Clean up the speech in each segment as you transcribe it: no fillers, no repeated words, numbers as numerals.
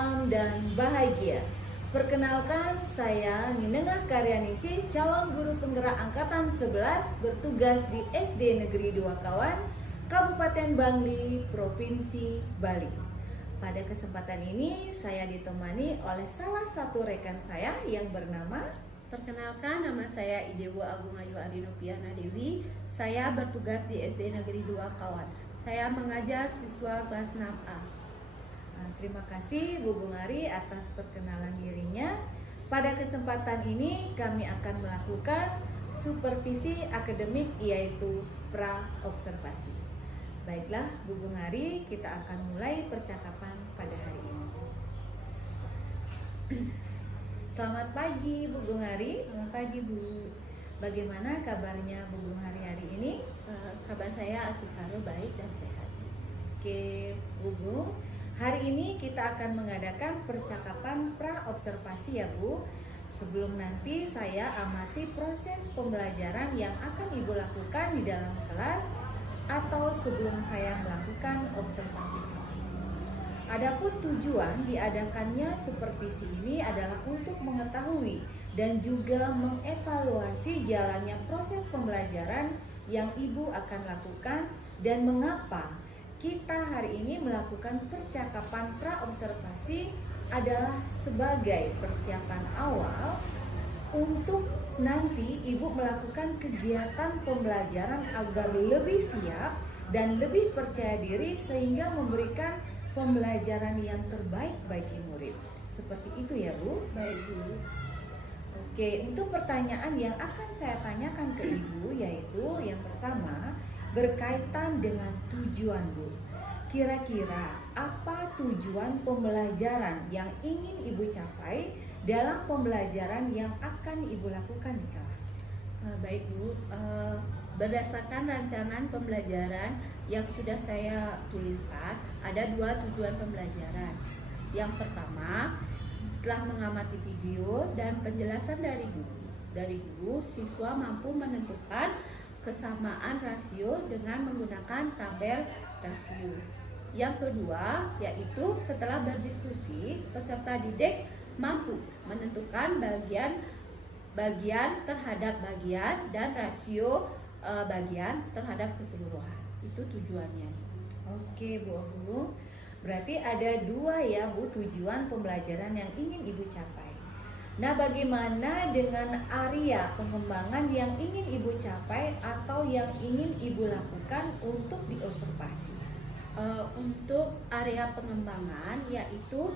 salam dan bahagia. Perkenalkan, saya Ninengah Karyaningsih, calon guru penggerak angkatan 11 bertugas di SD Negeri 2 Kawan, Kabupaten Bangli, Provinsi Bali. Pada kesempatan ini saya ditemani oleh salah satu rekan saya yang bernama. Perkenalkan, nama saya Idewo Agung Ayu Arinopiana Dewi. Saya bertugas di SD Negeri 2 Kawan. Saya mengajar siswa kelas 6A. Terima kasih Bu Bungari atas perkenalan dirinya. Pada kesempatan ini kami akan melakukan supervisi akademik yaitu pra-observasi. Baiklah Bu Bungari, kita akan mulai percakapan pada hari ini. Selamat pagi Bu Bungari. Selamat pagi Bu. Bagaimana kabarnya Bu Bungari hari ini? Kabar saya Asikaro baik dan sehat. Oke Bu Bung, hari ini kita akan mengadakan percakapan pra-observasi ya Bu. Sebelum nanti saya amati proses pembelajaran yang akan Ibu lakukan di dalam kelas atau sebelum saya melakukan observasi kelas. Adapun tujuan diadakannya supervisi ini adalah untuk mengetahui dan juga mengevaluasi jalannya proses pembelajaran yang Ibu akan lakukan dan mengapa kita hari ini melakukan percakapan pra-observasi adalah sebagai persiapan awal untuk nanti Ibu melakukan kegiatan pembelajaran agar lebih siap dan lebih percaya diri sehingga memberikan pembelajaran yang terbaik bagi murid. Seperti itu ya Bu? Baik Bu. Oke, untuk pertanyaan yang akan saya tanyakan ke Ibu yaitu yang pertama berkaitan dengan tujuan Bu. Kira-kira apa tujuan pembelajaran yang ingin Ibu capai dalam pembelajaran yang akan Ibu lakukan di kelas? Baik Bu, berdasarkan rancangan pembelajaran yang sudah saya tuliskan, ada 2 tujuan pembelajaran. Yang pertama, setelah mengamati video dan penjelasan dari guru, siswa mampu menentukan kesamaan rasio dengan menggunakan tabel rasio. Yang kedua, yaitu setelah berdiskusi, peserta didik mampu menentukan bagian terhadap bagian dan rasio bagian terhadap keseluruhan. Itu tujuannya. Oke Bu Agung, berarti ada 2 ya Bu tujuan pembelajaran yang ingin Ibu capai. Nah, bagaimana dengan area pengembangan yang ingin Ibu capai atau yang ingin Ibu lakukan untuk diobservasi? Untuk area pengembangan yaitu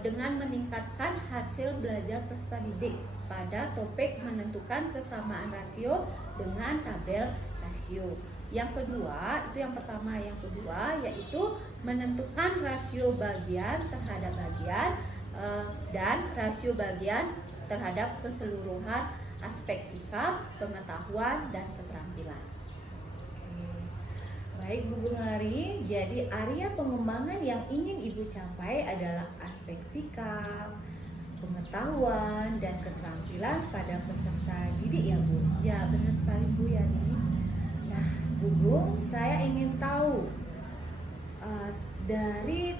dengan meningkatkan hasil belajar peserta didik pada topik menentukan kesamaan rasio dengan tabel rasio. Yang kedua, itu yang pertama. Yang kedua yaitu menentukan rasio bagian terhadap bagian dan rasio bagian terhadap keseluruhan aspek sikap, pengetahuan, dan keterampilan. Baik Bu Bungari, jadi area pengembangan yang ingin Ibu capai adalah aspek sikap, pengetahuan, dan keterampilan pada peserta didik ya Bu? Ya, benar sekali Bu Yani. Nah Bu Bung, saya ingin tahu dari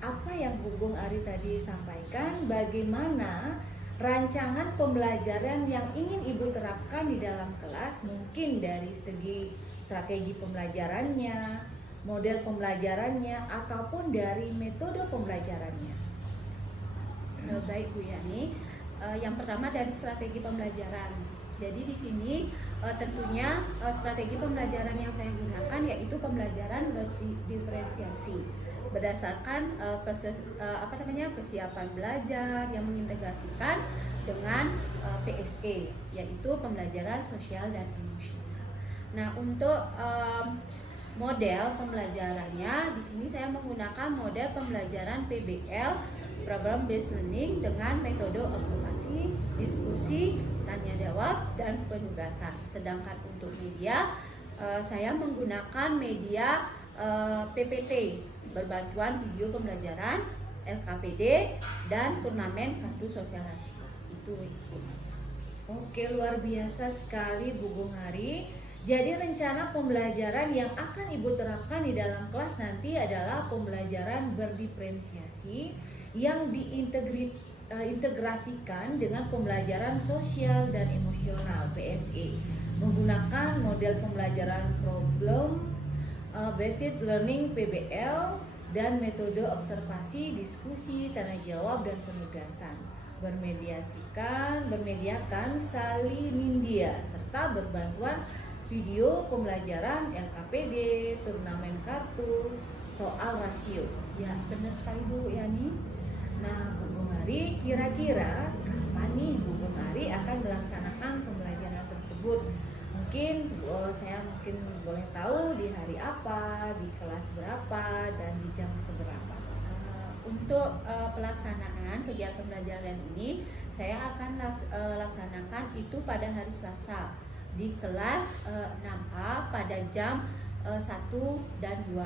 apa yang Bu Bung Ari tadi sampaikan, bagaimana rancangan pembelajaran yang ingin Ibu terapkan di dalam kelas, mungkin dari segi strategi pembelajarannya, model pembelajarannya, ataupun dari metode pembelajarannya. Baik Bu Yani, yang pertama dari strategi pembelajaran. Jadi di sini tentunya strategi pembelajaran yang saya gunakan yaitu pembelajaran berdiferensiasi berdasarkan kesiapan belajar yang mengintegrasikan dengan PSE, yaitu pembelajaran sosial dan emosional. Nah, untuk model pembelajarannya di sini saya menggunakan model pembelajaran PBL, Problem Based Learning, dengan metode observasi, diskusi, tanya jawab, dan penugasan. Sedangkan untuk media saya menggunakan media PPT, berbantuan video pembelajaran, LKPD, dan turnamen kartu sosial rasio. Itu. Oke, luar biasa sekali Bu Bungari. Jadi rencana pembelajaran yang akan Ibu terapkan di dalam kelas nanti adalah pembelajaran berdiferensiasi yang diintegrasikan dengan pembelajaran sosial dan emosional (PSE) menggunakan model pembelajaran problem based learning (PBL) dan metode observasi, diskusi, tanya jawab, dan penugasan. Bermediakan Salinindia serta berbantuan video pembelajaran LKPD, turnamen kartu, soal rasio. Ya, benar sekali Bu Yani. Nah, Bu Bung Hari, kira-kira kapan nih Bu Bung Hari akan melaksanakan pembelajaran tersebut? Mungkin saya boleh tahu di hari apa, di kelas berapa, dan di jam keberapa. Untuk pelaksanaan kegiatan pembelajaran ini, saya akan laksanakan itu pada hari Selasa di kelas 6A pada jam 1 dan 2.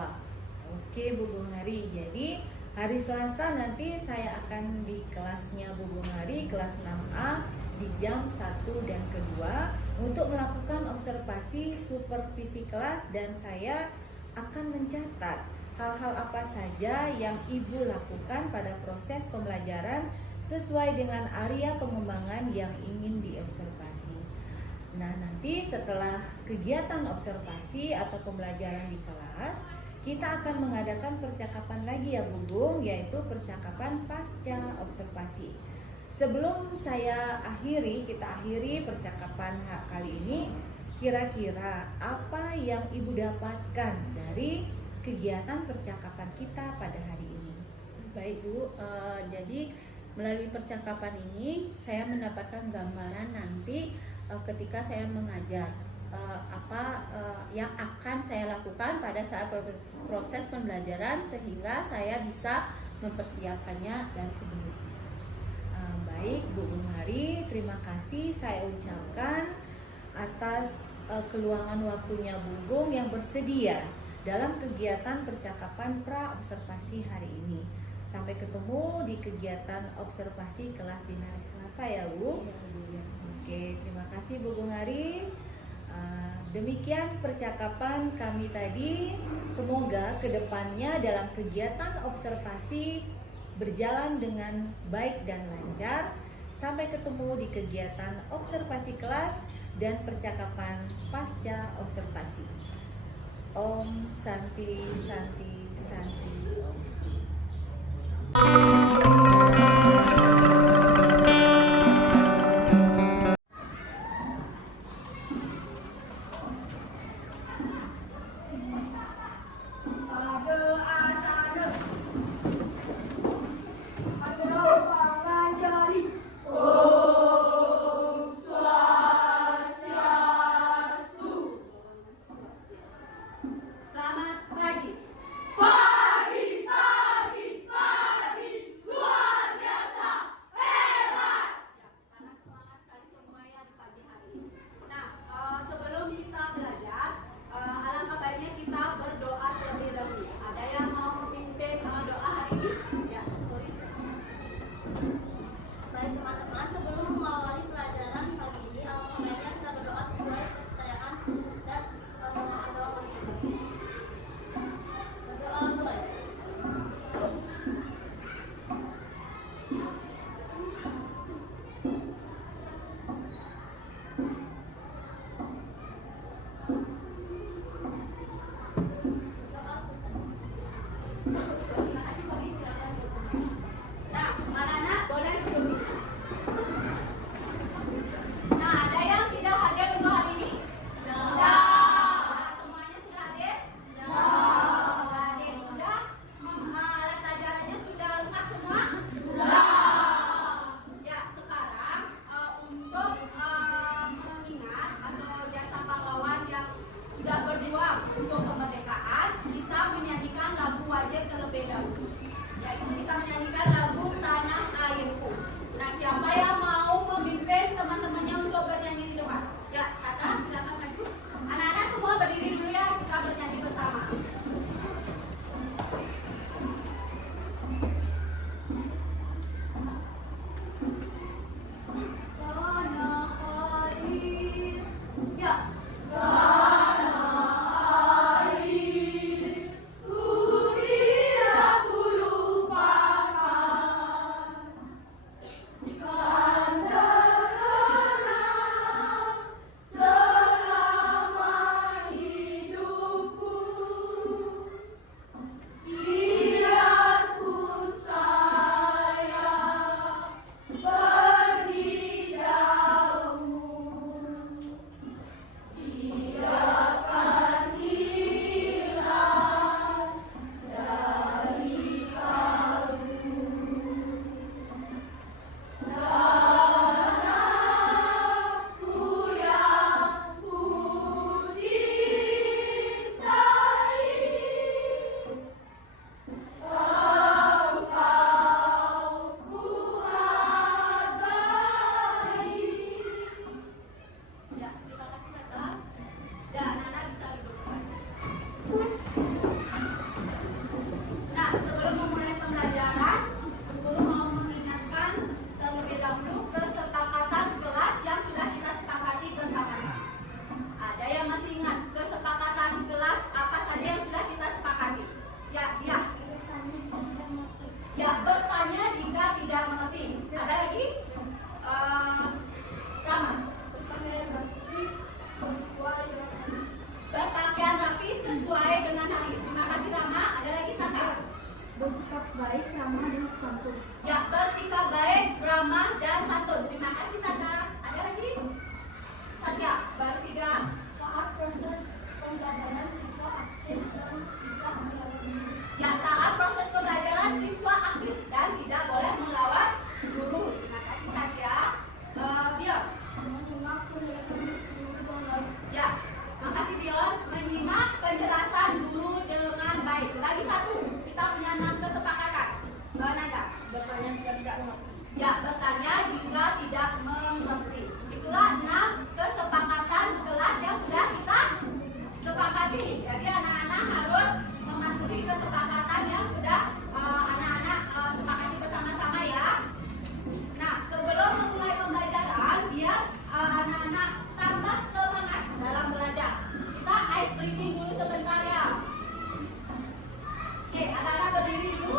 Oke Bu Bung Hari, jadi hari Selasa nanti saya akan di kelasnya Bu Bung Hari, kelas 6A di jam 1 dan kedua untuk melakukan observasi supervisi kelas, dan saya akan mencatat hal-hal apa saja yang Ibu lakukan pada proses pembelajaran sesuai dengan area pengembangan yang ingin diobservasi. Nah, nanti setelah kegiatan observasi atau pembelajaran di kelas, kita akan mengadakan percakapan lagi ya Bu Bung, yaitu percakapan pasca observasi. Sebelum kita akhiri percakapan kali ini, kira-kira apa yang Ibu dapatkan dari kegiatan percakapan kita pada hari ini? Baik Bu, jadi melalui percakapan ini saya mendapatkan gambaran nanti ketika saya mengajar apa yang akan saya lakukan pada saat proses pembelajaran, sehingga saya bisa mempersiapkannya dari sebelumnya. Baik Bu Bung Hari, terima kasih saya ucapkan atas keluangan waktunya Bu Bung yang bersedia dalam kegiatan percakapan pra-observasi hari ini. Sampai ketemu di kegiatan observasi kelas di hari Selasa ya Bu. Oke, terima kasih Bu Bung Hari. Demikian percakapan kami tadi. Semoga kedepannya dalam kegiatan observasi berjalan dengan baik dan lancar. Sampai ketemu di kegiatan observasi kelas dan percakapan pasca observasi. Om Santi Santi Santi Om. Selamat pagi. Pagi, pagi, pagi. santun. Ya, bersikap baik, ramah, dan santun. Terima kasih, Tata. Ada lagi? Satya, baru 3. Saat proses pembelajaran siswa aktif dan tidak melawan. Ya, saat proses pembelajaran siswa aktif dan tidak boleh melawan guru. Terima kasih, Satya. Bion. Menyimak penjelasan guru dengan baik. Ya, makasih Bion. Menyimak penjelasan guru dengan baik. Lagi 1, kita punya 6 kesepakatan. Nanda. Bertanya jika tidak mengerti. Ya, bertanya jika tidak mengerti. Itulah 6 kesepakatan kelas yang sudah kita sepakati. Jadi anak-anak harus mematuhi kesepakatan yang sudah anak-anak sepakati bersama-sama ya. Nah, sebelum memulai pembelajaran, biar anak-anak tambah semangat dalam belajar, kita ice breathing dulu sebentar ya. Oke, anak-anak berdiri dulu.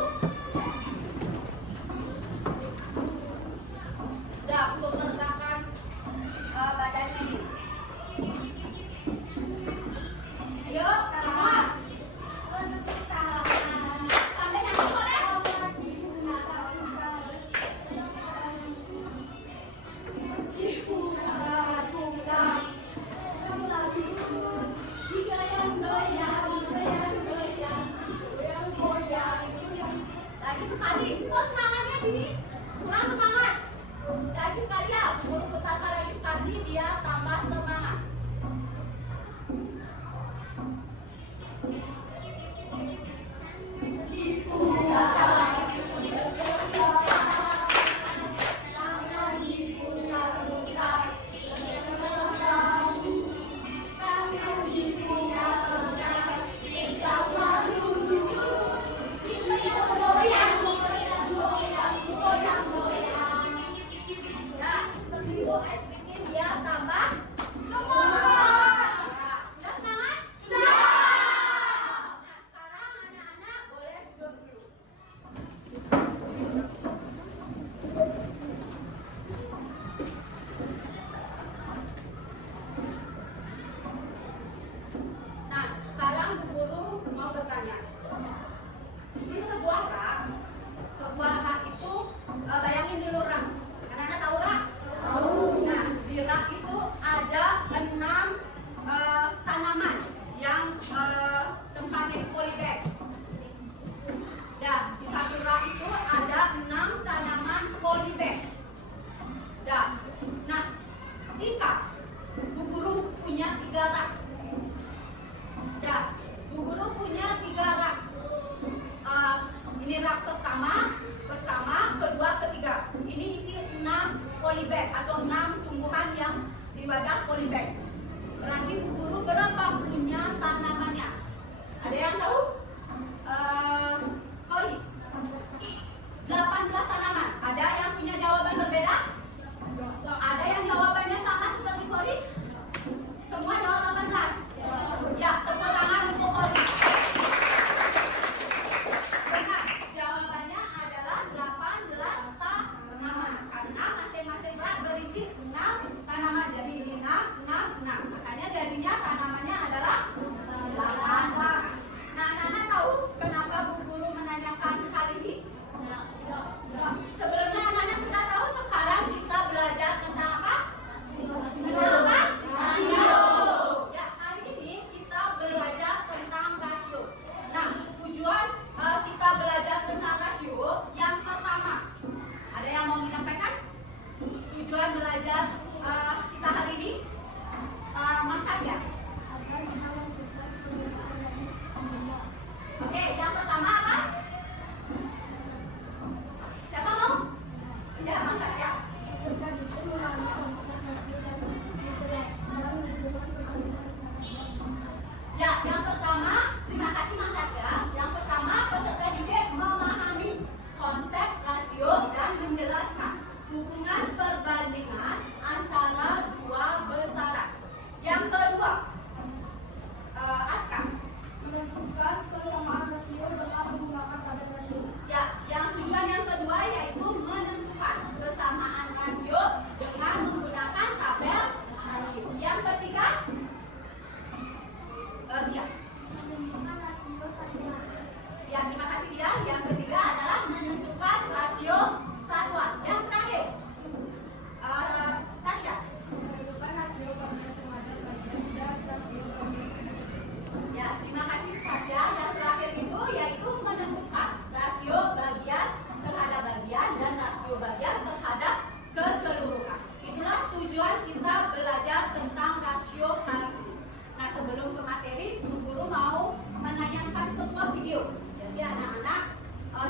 bagian terhadap keseluruhan. Itulah tujuan kita belajar tentang rasio kali ini. Nah, sebelum ke materi, guru-guru mau menayangkan sebuah video. Jadi anak-anak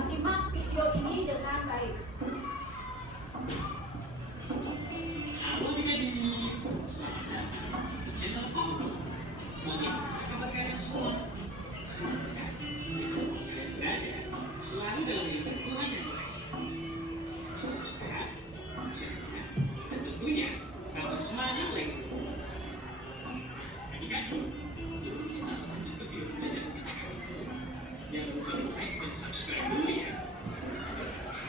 simak video ini dengan baik. Halo adik-adik, selamat datang di channel Guru. Bagaimana kabar kalian semua? Semoga kalian berada selalu dalam lindungan Tuhan yang Maha Esa. Selalu sehat, sehat, dan tentunya tambah semangat lagi. Adik-adik, sebelum kita lanjut ke video belajar kita kali ini, jangan lupa like dan subscribe dulu ya.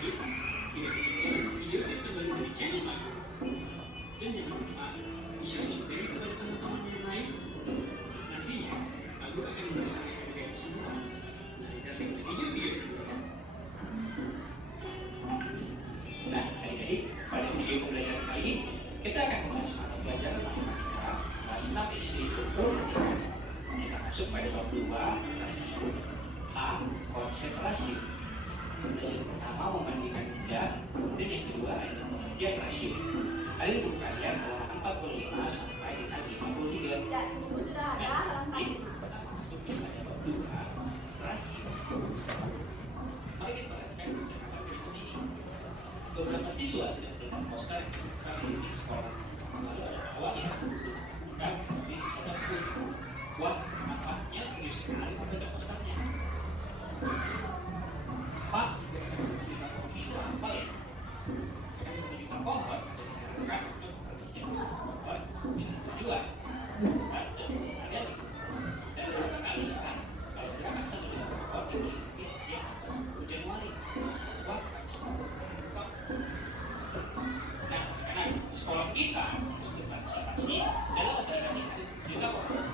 Kita tidak ketinggalan video terbaru dari channel Guru. Dan jangan lupa share juga kepada teman-teman yang lain. Nantinya aku akan berusaha kalian semua belajar dengan video-video. Nah, adik-adik, pada video pembelajaran kali ini kita akan membahas mata pelajaran matematika kelas 6 SD Pelajaran. Kita masuk pada bab 2 rasio. A. Konsep rasio. Pelajaran pertama membandingkan benda, kemudian yang kedua adalah pengertian rasio. Ada buku kalian halaman 45 sampai dengan 53. Dan ibu sudah ada halaman Kita masuk pada bab 2 rasio. Mari kita perhatikan percakapan berikut ini. Beberapa siswa sedang melihat poster kali di sekolah. Lalu ada awalnya dan di siswa tersebut. Wah, nampaknya serius sekali membaca posternya. Pak, kira-kira kita kopi itu apa ya? Kan 1 juta pohon. Kan untuk pekerjaan buat dengan tujuan dan ada dan beberapa kali kan kalau kita kan 1 juta pohon dimiliki setiap 10 Januari. Wah, nah, karena sekolah kita untuk partisipasi dalam acara ini juga pohon.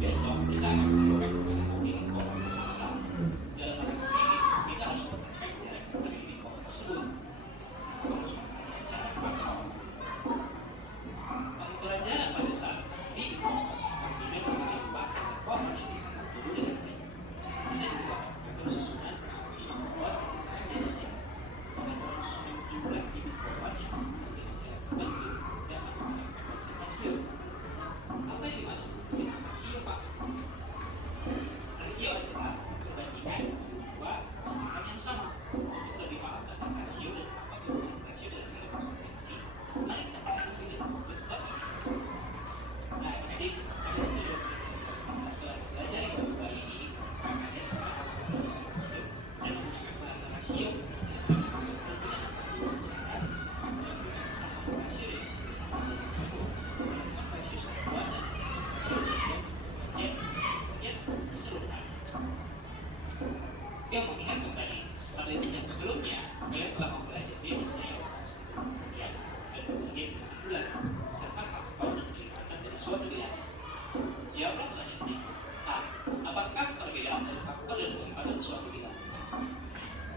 Besok kita akan melakukan pengambilan pohon bersama-sama. Dalam rangka ini kita harus mempercayai dari pohon tersebut. Pelajaran pada saat ini kita mengimbang pohon dulu dengan kita juga bersusunan di pohon jenisnya jumlah bibit pohon yang bentuk dapat menggunakan rasio. Apa yang dimaksud dengan rasio, Pak? Rasio adalah perbandingan dua keseimbangan yang sama. Untuk lebih paham tentang rasio dan apa hubungan rasio dalam cara maksudnya ini, mari kita perhatikan video berikut ini. Nah, adik, kalian sudah belajar yang kedua ini, karena ada rasio dan menggunakan bahasa rasio. Yang mengingat kembali pada jenjang sebelumnya, kalian telah mempelajari mengenai operasi kemudian dan kemudian bulan serta faktor yang dilibatkan dari suatu wilayah. Jawablah pertanyaan ini. A. Apakah perbedaan dari faktor dan kecepatan suatu wilayah?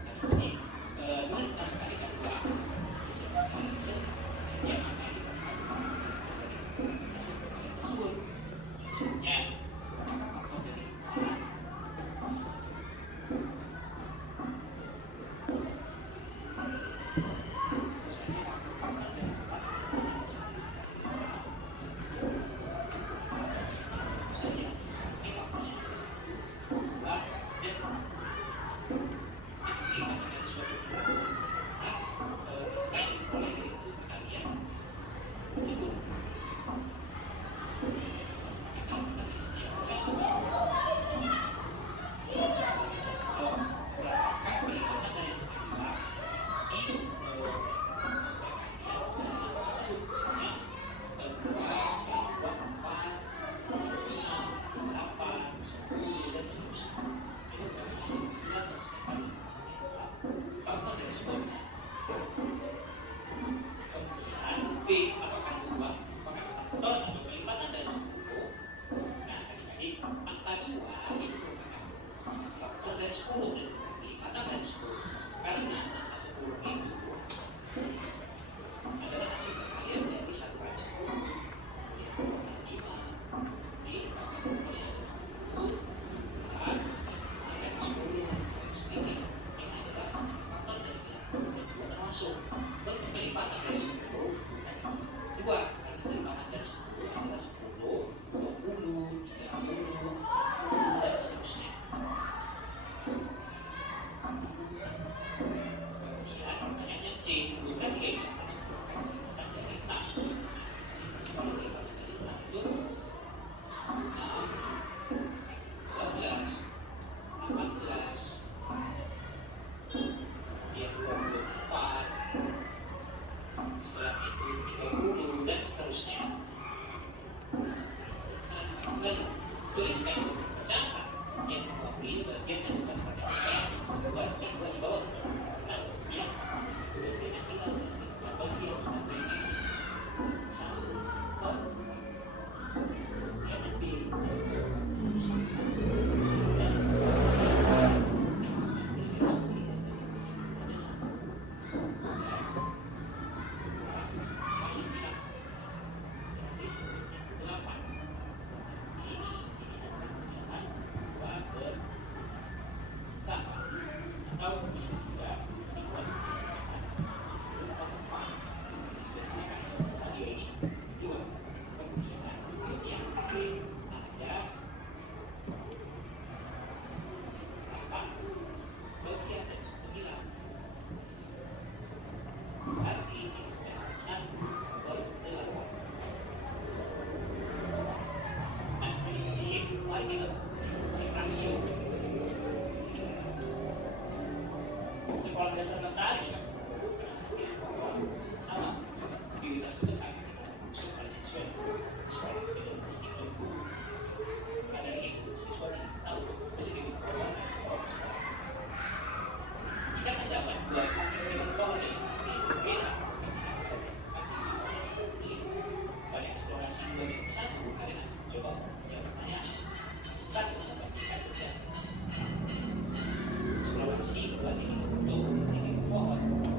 Dan ini, dengan kita sekalikan dua setiap mana yang dikatakan hasil perbedaan tersebut. Misalnya, faktor dari mana? sekolah dasar mentari sama aktivitas itu akan masuk pada siswa sekolah itu ada itu siswa tahu jadi kita akan dapat dua aktivitas pada eksplorasi bagian satu adalah coba jawab pertanyaan satu sampai tiga eksplorasi bagian satu ini pohon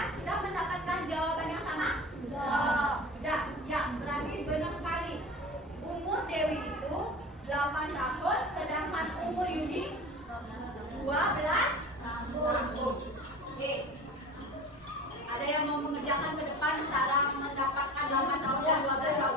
Semuanya sudah mendapatkan jawaban yang sama? Sudah. Ya, berarti benar sekali. Umur Dewi itu 8 tahun, sedangkan umur Yudi 12 tahun. Oke. Ada yang mau mengerjakan ke depan cara mendapatkan 8 tahun dan 12 tahun?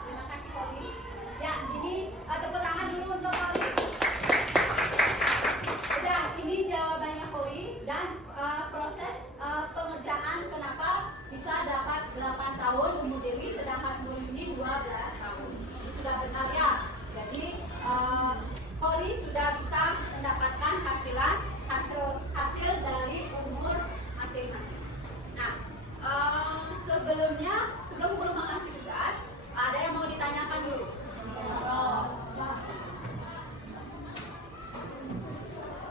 Terima kasih Kori. Ya, ini tepuk tangan dulu untuk Kori. Udah, ini jawabannya Kori dan proses pengerjaan kenapa bisa dapat 8 tahun umur Dewi sedangkan umur Yuni 12 tahun. Ini sudah benar ya. Jadi Kori sudah bisa mendapatkan hasil dari umur masing-masing. Nah, sebelum guru mengasih tugas, ada yang mau ditanyakan dulu?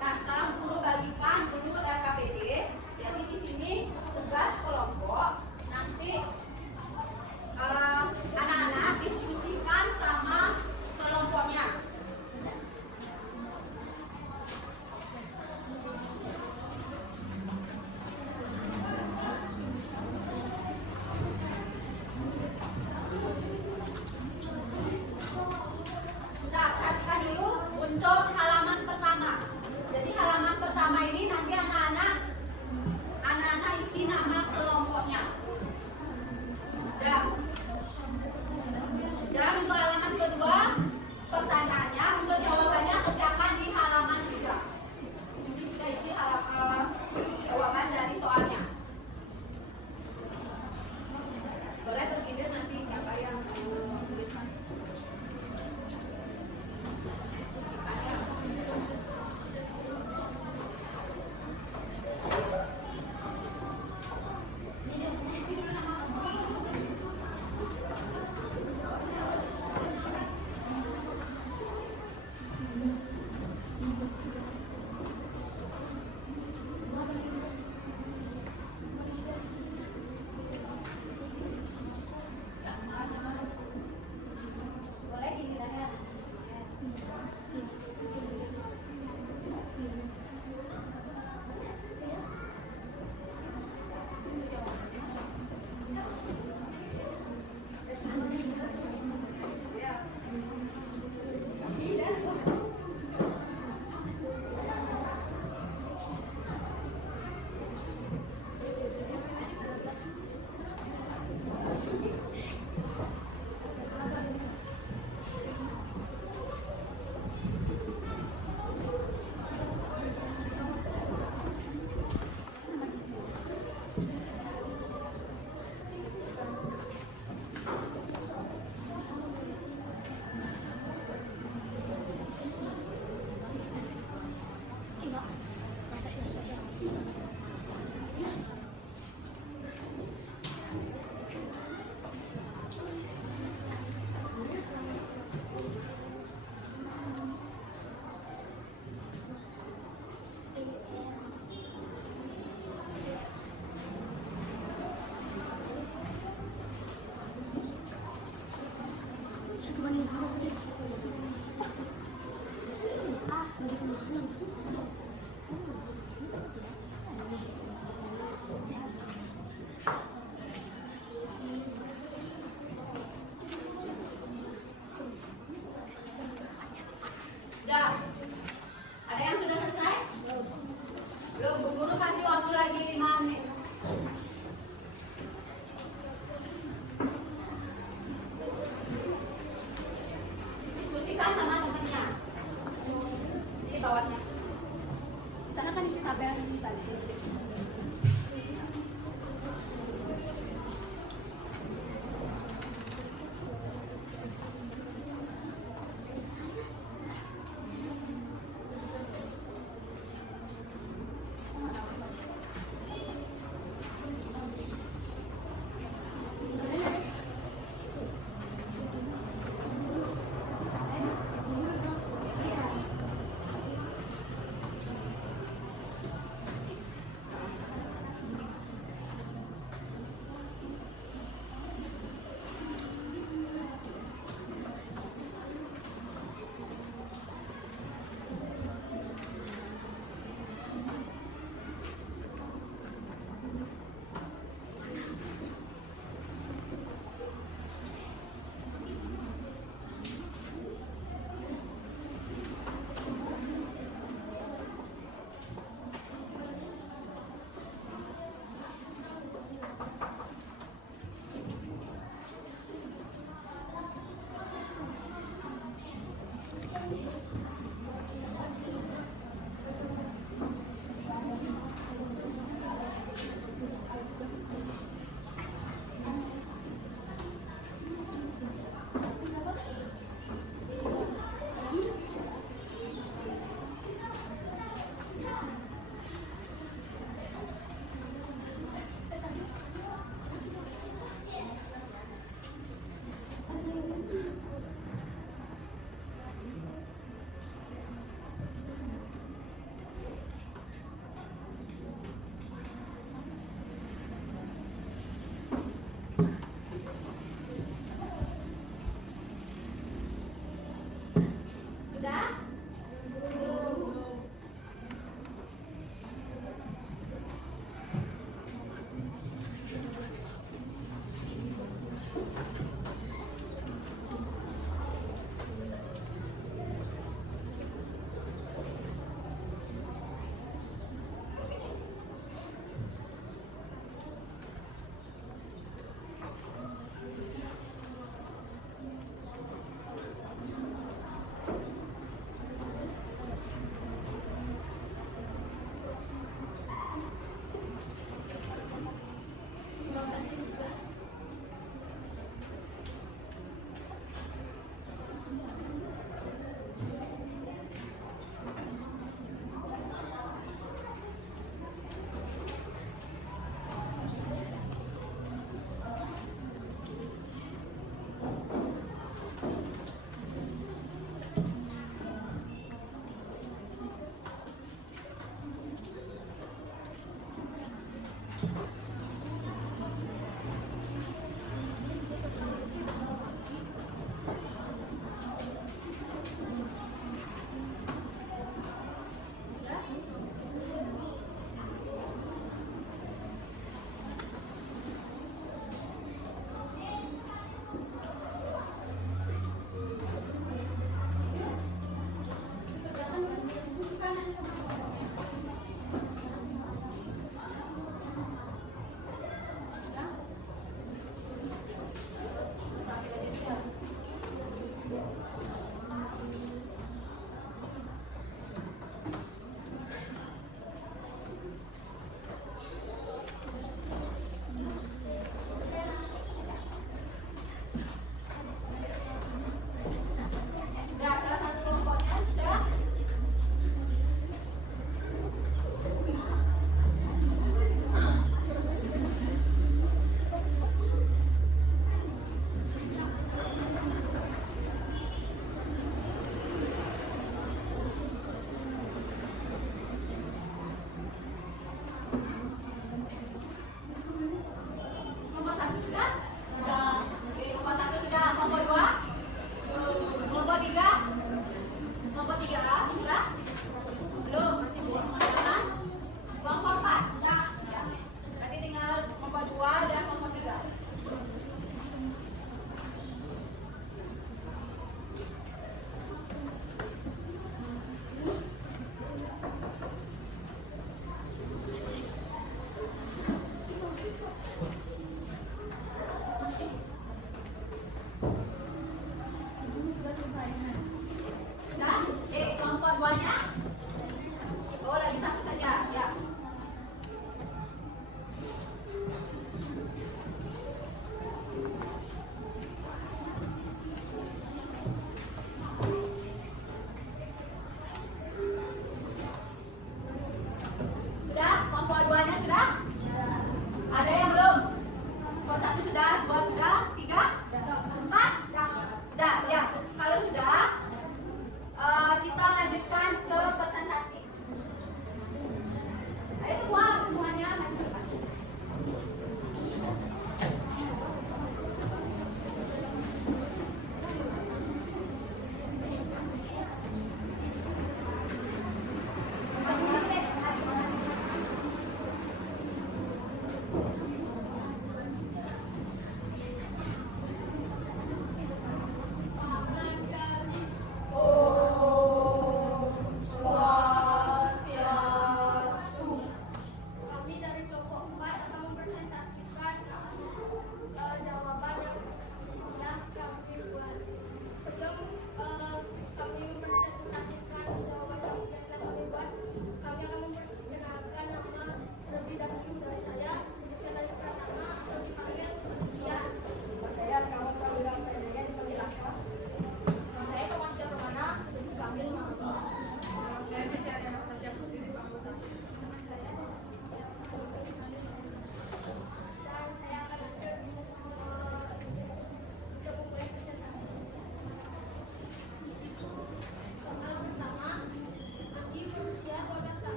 Nah, sekarang guru bagikan dulu RKPD. Jadi di sini tugas kelompok. Nanti anak-anak diskusikan sama kelompoknya. Nah, perhatikan dulu untuk halaman pertama. Jadi halaman pertama ini nanti anak-anak isi nama kelompoknya. Dan untuk halaman kedua, pertanyaannya untuk jawabannya kerjakan di halaman 3. Di sini sudah isi jawaban dari soalnya. Boleh bergilir nanti siapa yang tuliskan. Boleh giliran ya. Udah. Ada yang sudah selesai? Belum, Bu Guru kasih waktu lagi 5 menit. Diskusikan sama temannya. Ini bawahnya. Di sana kan isi tabel ini tadi.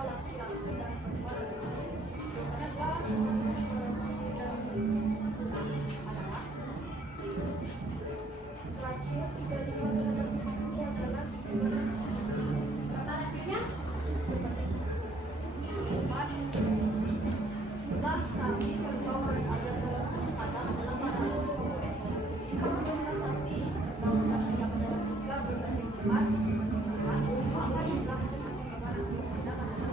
siswa laki-laki dan perempuan. Adalah rasio 35:1 ini adalah berapa rasionya? 4 sapi yang dibawa oleh ada dalam kata adalah 450 ekor. Jika perjumlah sapi dalam rasio adalah 3 berbanding 4, maka jumlah sisa kebaran yang ada adalah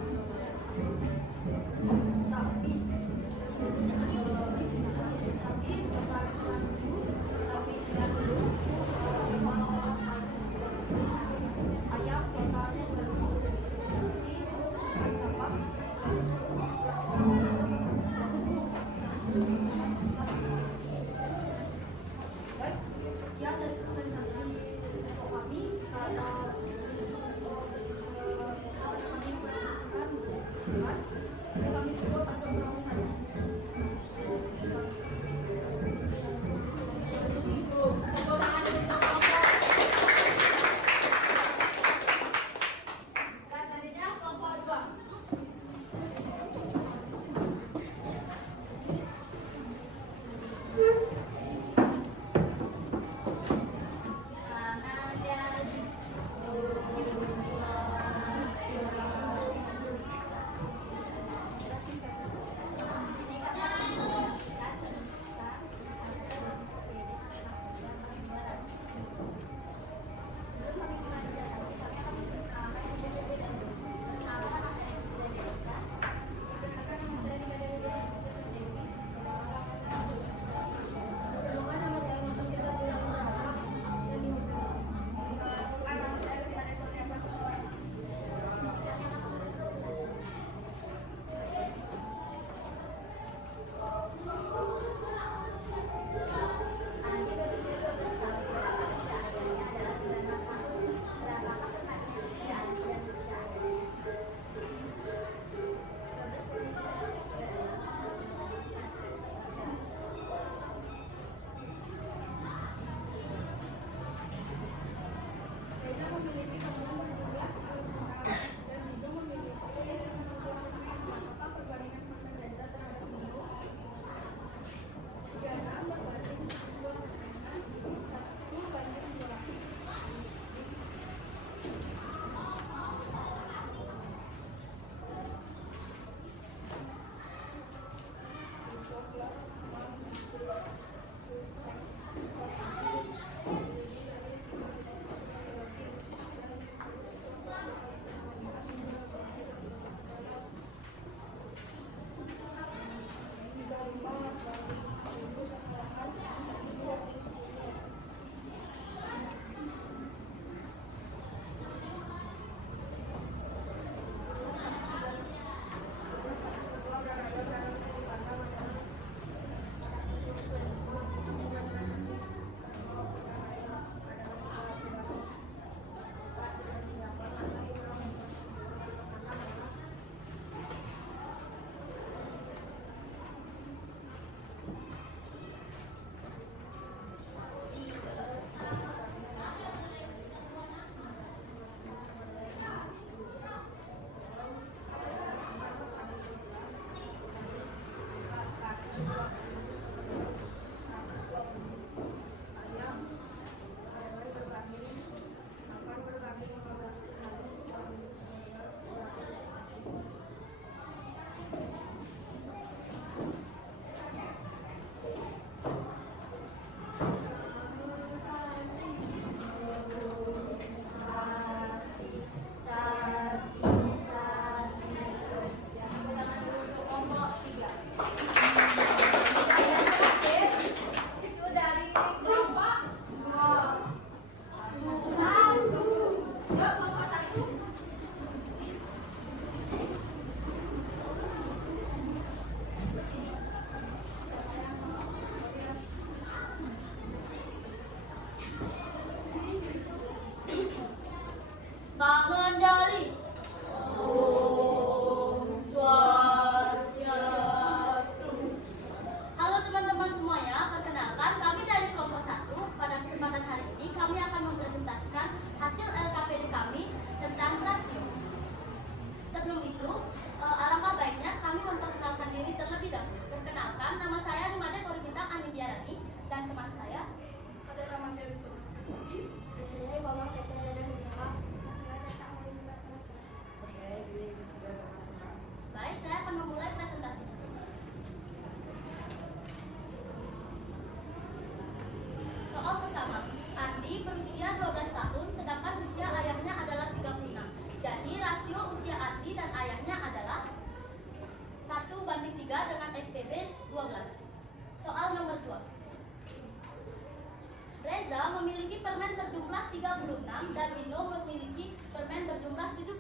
memiliki permen berjumlah 36 dan Dino memiliki permen berjumlah 72.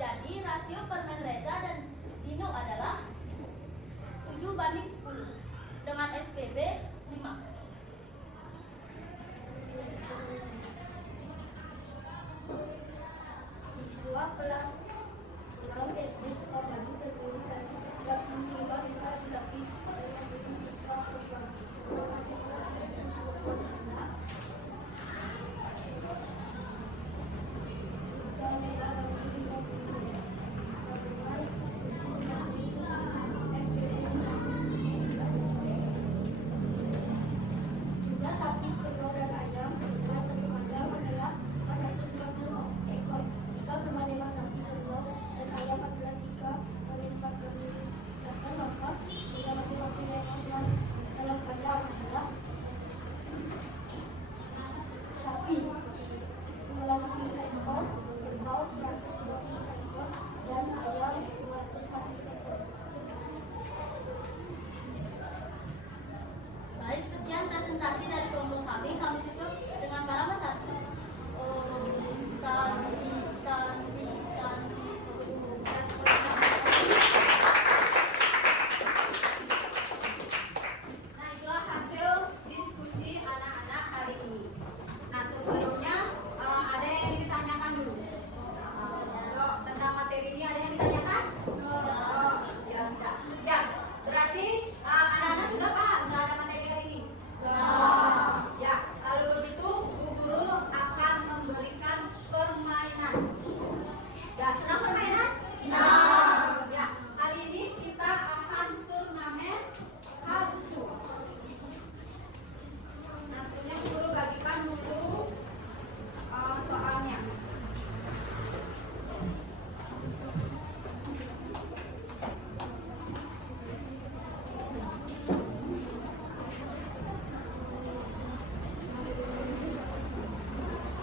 Jadi rasio permen Reza dan Dino adalah 7:10 dengan FPB 5. Siswa kelas 6 SD Sukabaju terdiri dari 35 siswa laki-laki dan 10 siswa perempuan. Mahasiswa anak. Jumlah sapi, kerbau, dan ayam dalam satu kandang adalah 450 ekor. Jika perbandingan sapi, kerbau, dan ayam adalah 3/48, maka jumlah masing-masing ekor dalam kandang adalah sapi 90 ekor, kerbau 120 ekor, dan ayam 240 ekor. Baik, sekian presentasi dari kelompok kami. Kami tutup dengan para peserta. Nah, itulah hasil diskusi anak-anak hari ini. Nah, sebelumnya ada yang ingin ditanyakan dulu. Tentang materi ini ada yang ditanyakan? Ya, enggak. Ya, berarti anak-anak sudah paham terhadap materi hari ini? Ya, kalau begitu Bu Guru akan memberikan permainan. Ya, senang permainan? Ya, hari ini kita akan turnamen kartu. Nah, sebelumnya Bu Guru bagikan dulu soalnya.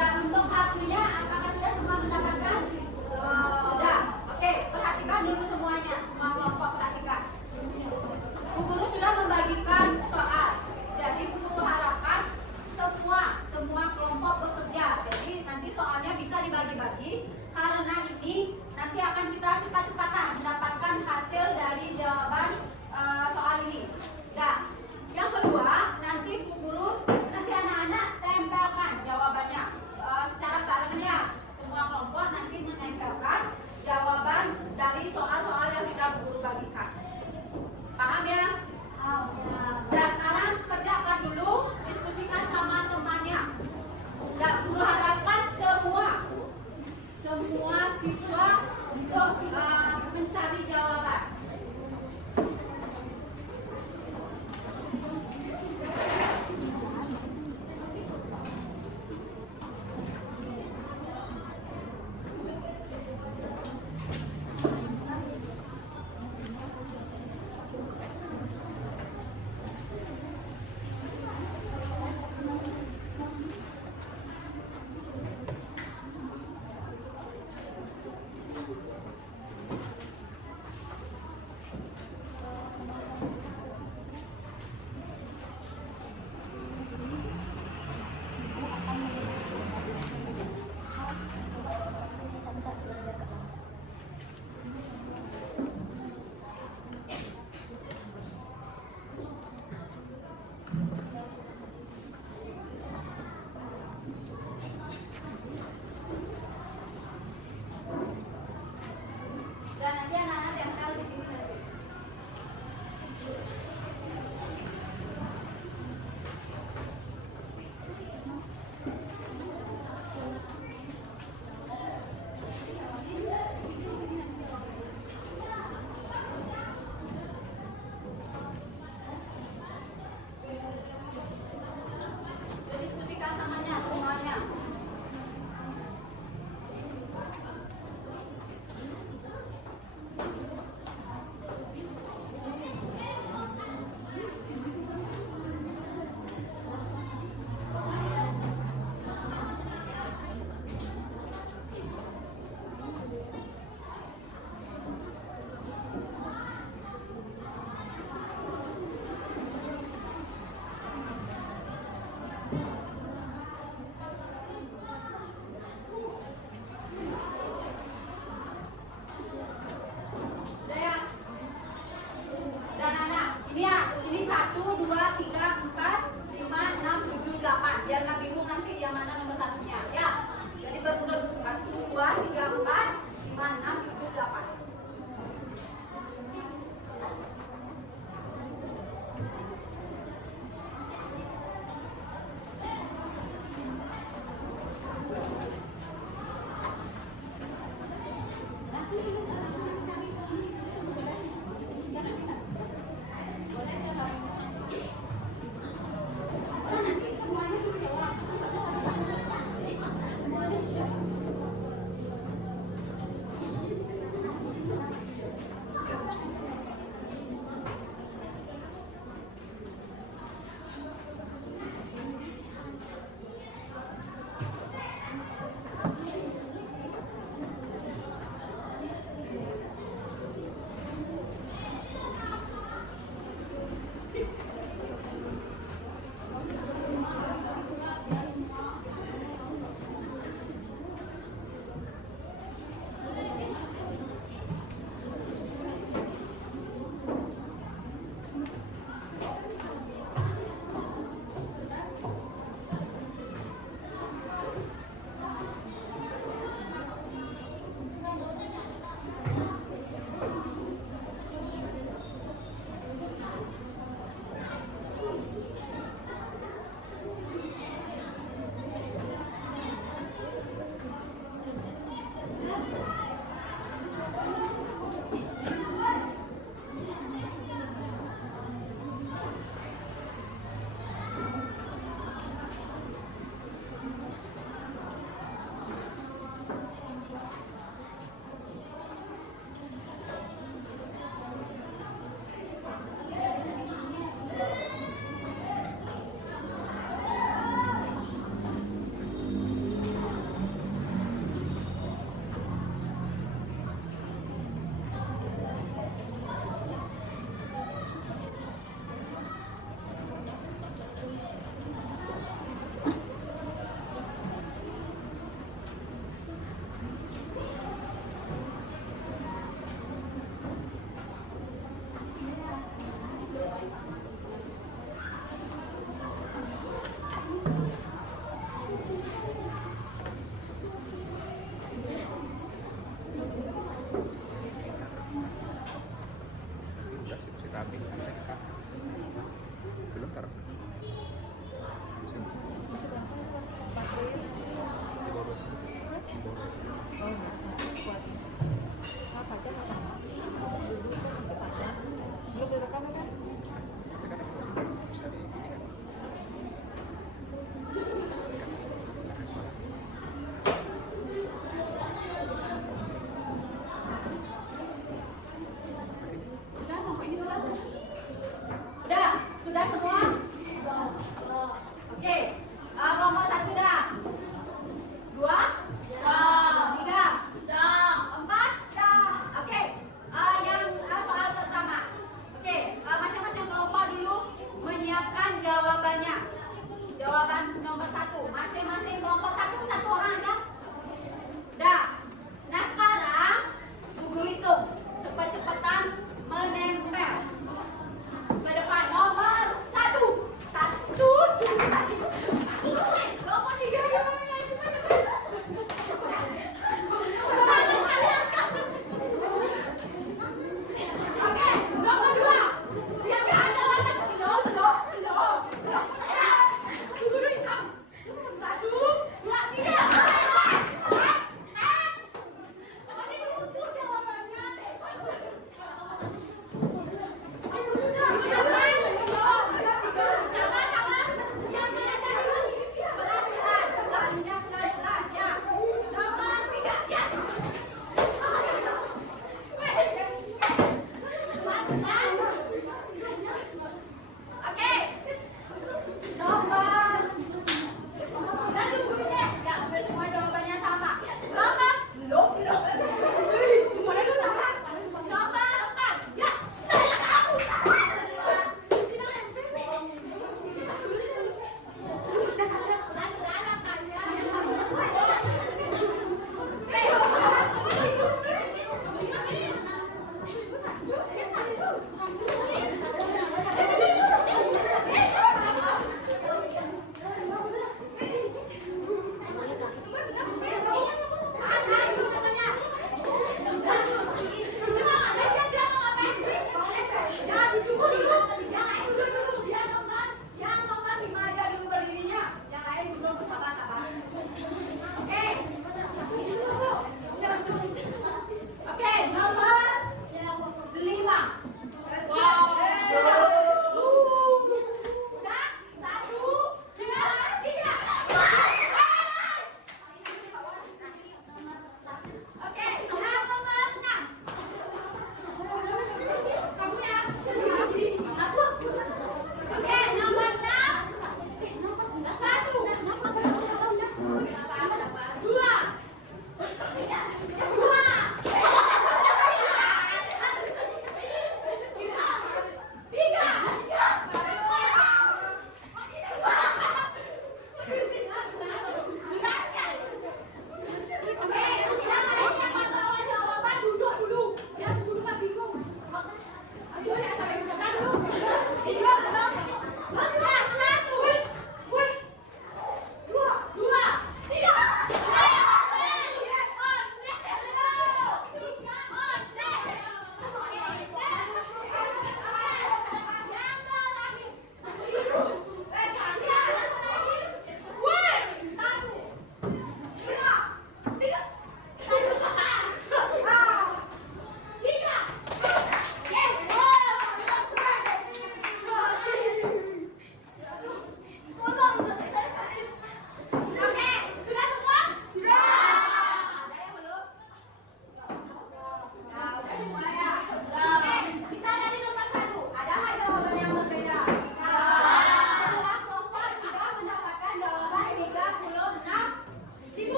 Dan untuk kartunya, apakah sudah semua mendapatkan? Sudah. Oke, perhatikan dulu semuanya, semua kelompok perhatikan. Bu Guru sudah membagikan soal. Jadi Bu Guru harapkan semua kelompok bekerja. Jadi nanti soalnya bisa dibagi-bagi karena ini nanti akan kita cepat-cepatan mendapatkan hasil dari jawaban soal ini. Nah, yang kedua nanti Bu Guru nanti anak-anak tempelkan jawabannya secara barengan. Semua kelompok nanti menempelkan jawaban dari soal-soal yang sudah Bu Guru bagikan. Paham ya? Nah, sekarang kerjakan dulu, diskusikan sama temannya. Dan Guru harapkan semua siswa untuk mencari jawaban.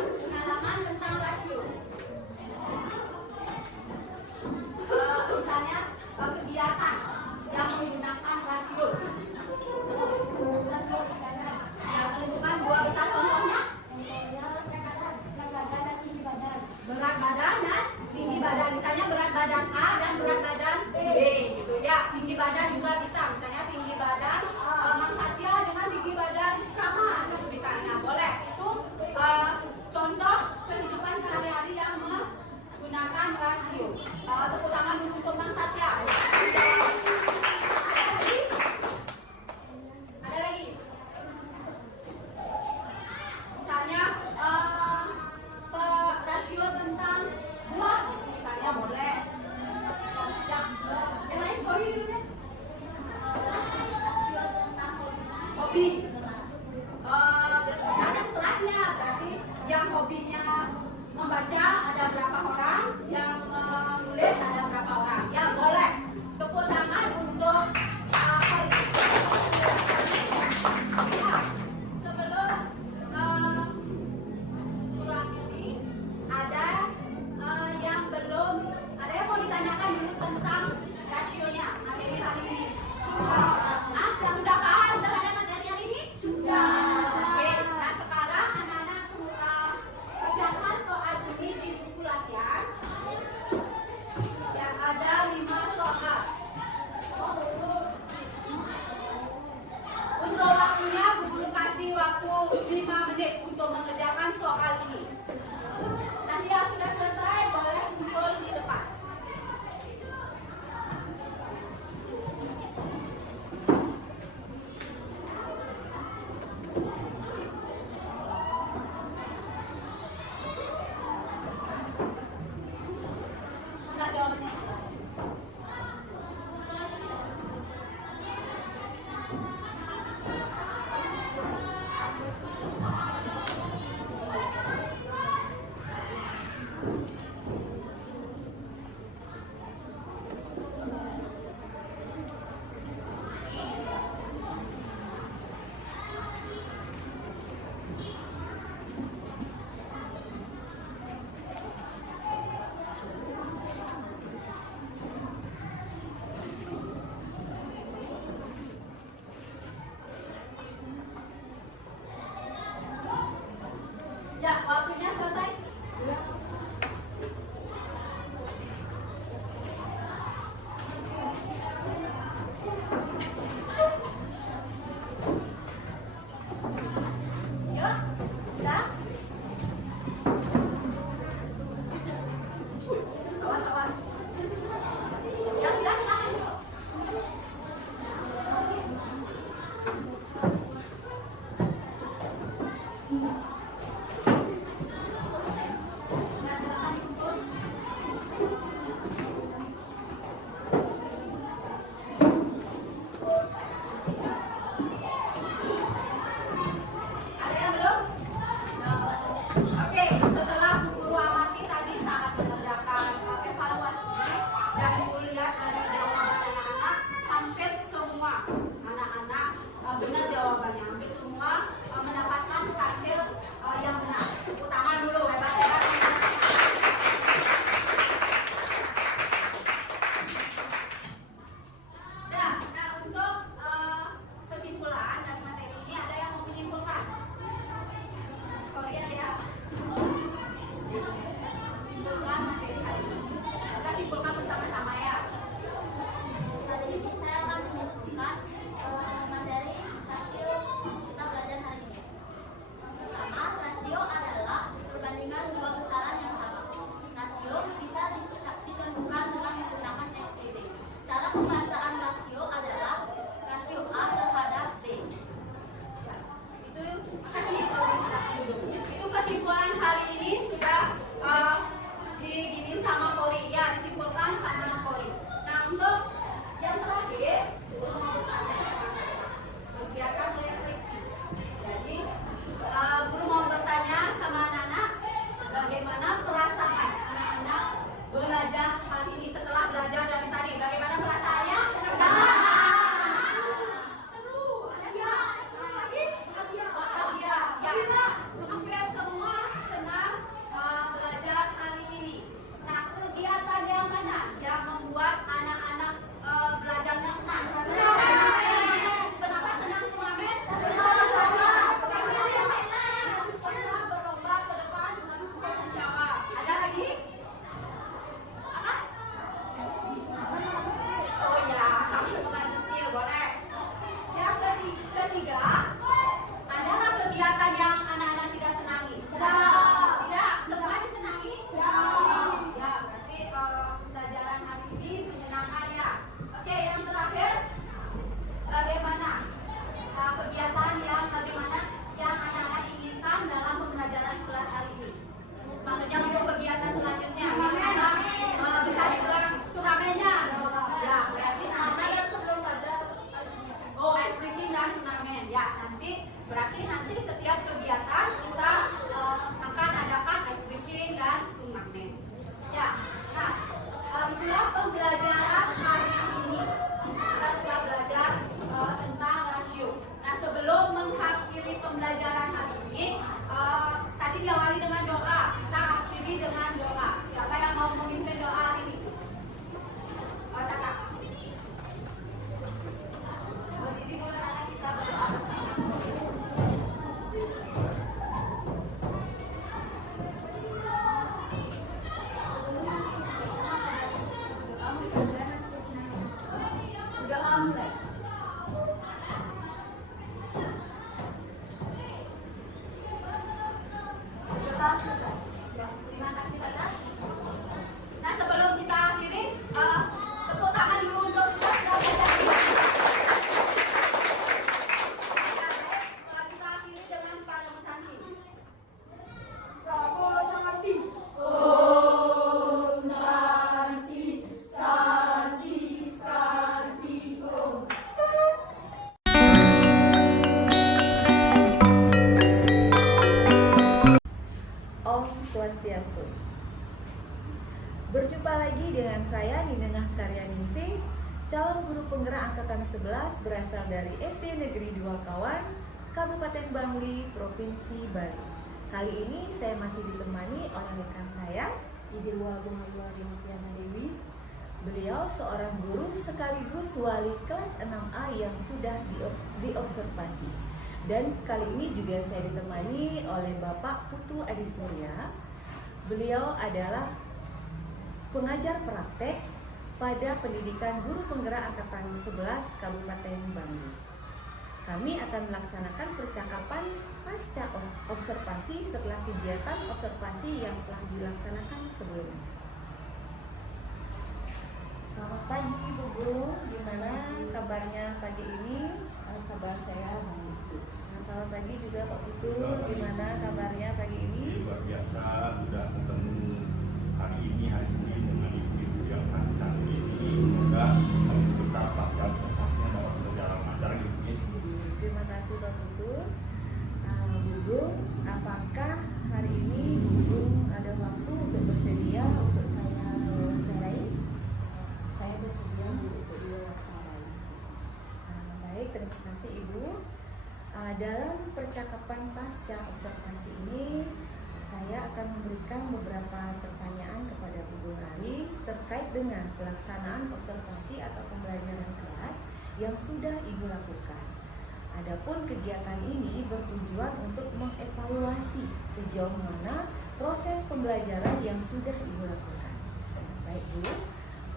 Pengalaman tentang rasio. Misalnya kegiatan yang menggunakan rasio. Yang menunjukkan dua besar contohnya berat badan dan tinggi badan. Misalnya berat badan A dan berat badan B gitu ya. Tinggi badan juga bisa. Misalnya tinggi badan Mang Satya dengan tinggi badan Rama gitu misalnya. Boleh. Itu contoh kehidupan sehari-hari yang menggunakan rasio. Tepuk tangan dulu untuk Mang Satya. Ada lagi? Misalnya rasio tentang buah misalnya boleh. Yang lain sorry dulu deh. Hobi. Misalnya kelasnya berarti yang hobinya membaca ada berapa orang, yang menulis ada berapa orang. Ya boleh. Tepuk tangan untuk ya, sebelum kurang ini ada yang belum ada yang mau ditanyakan dulu tentang rasionya materi hari ini. Sudah paham terhadap materi hari ini? Sudah. Oke, nah sekarang anak-anak kerjakan soal ini di buku latihan yang ada 5 soal. Untuk waktunya, Bu Guru kasih waktu 5 menit untuk mengerjakan soal ini. Nanti yang sudah selesai boleh kumpul di depan. Nah, jawabannya. Swastiastu. Berjumpa lagi dengan saya Ninengah Karyaningsih, calon guru penggerak angkatan 11 berasal dari SD Negeri 2 Kawan, Kabupaten Bangli, Provinsi Bali. Kali ini saya masih ditemani oleh rekan saya, Idewa Bungaluari Noviana Dewi. Beliau seorang guru sekaligus wali kelas 6A yang sudah diobservasi. Dan kali ini juga saya ditemani oleh Bapak Putu Adi Surya. Beliau adalah pengajar praktek pada pendidikan guru penggerak angkatan 11 Kabupaten Bangli. Kami akan melaksanakan percakapan pasca observasi setelah kegiatan observasi yang telah dilaksanakan sebelumnya. Selamat pagi Bu Guru, gimana kabarnya pagi ini? Kabar saya baik. Selamat pagi juga Pak Putu, gimana kabarnya pagi ini? Luar biasa, sudah ketemu hari ini, hari Senin dengan ibu-ibu yang sangat cantik ini. Semoga sebentar pasca observasinya dapat berjalan lancar gitu. Terima kasih Pak Putu. Bu Guru, apakah hari ini Bu Guru ada waktu untuk bersedia untuk saya wawancarai? Saya bersedia untuk diwawancara. Baik, terima kasih Ibu. Dalam percakapan pasca observasi ini, saya akan memberikan beberapa pertanyaan kepada Bu Guru Ari terkait dengan pelaksanaan observasi atau pembelajaran kelas yang sudah Ibu lakukan. Adapun kegiatan ini bertujuan untuk mengevaluasi sejauh mana proses pembelajaran yang sudah Ibu lakukan. Baik Bu,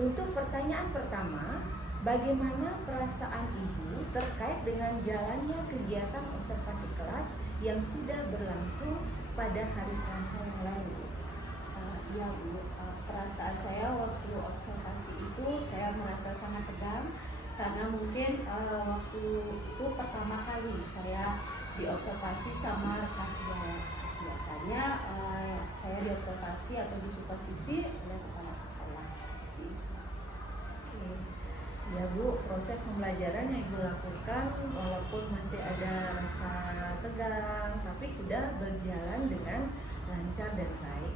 untuk pertanyaan pertama, bagaimana perasaan Ibu terkait dengan jalannya kegiatan observasi kelas yang sudah berlangsung pada hari Selasa yang lalu? Ya Bu, perasaan saya waktu observasi itu saya merasa sangat tegang karena mungkin waktu itu pertama kali saya diobservasi sama rekan saya. Biasanya saya diobservasi atau disupervisi oleh kepala sekolah. Oke. Ya Bu, proses pembelajaran yang Ibu lakukan walaupun masih ada rasa tegang, tapi sudah berjalan dengan lancar dan baik.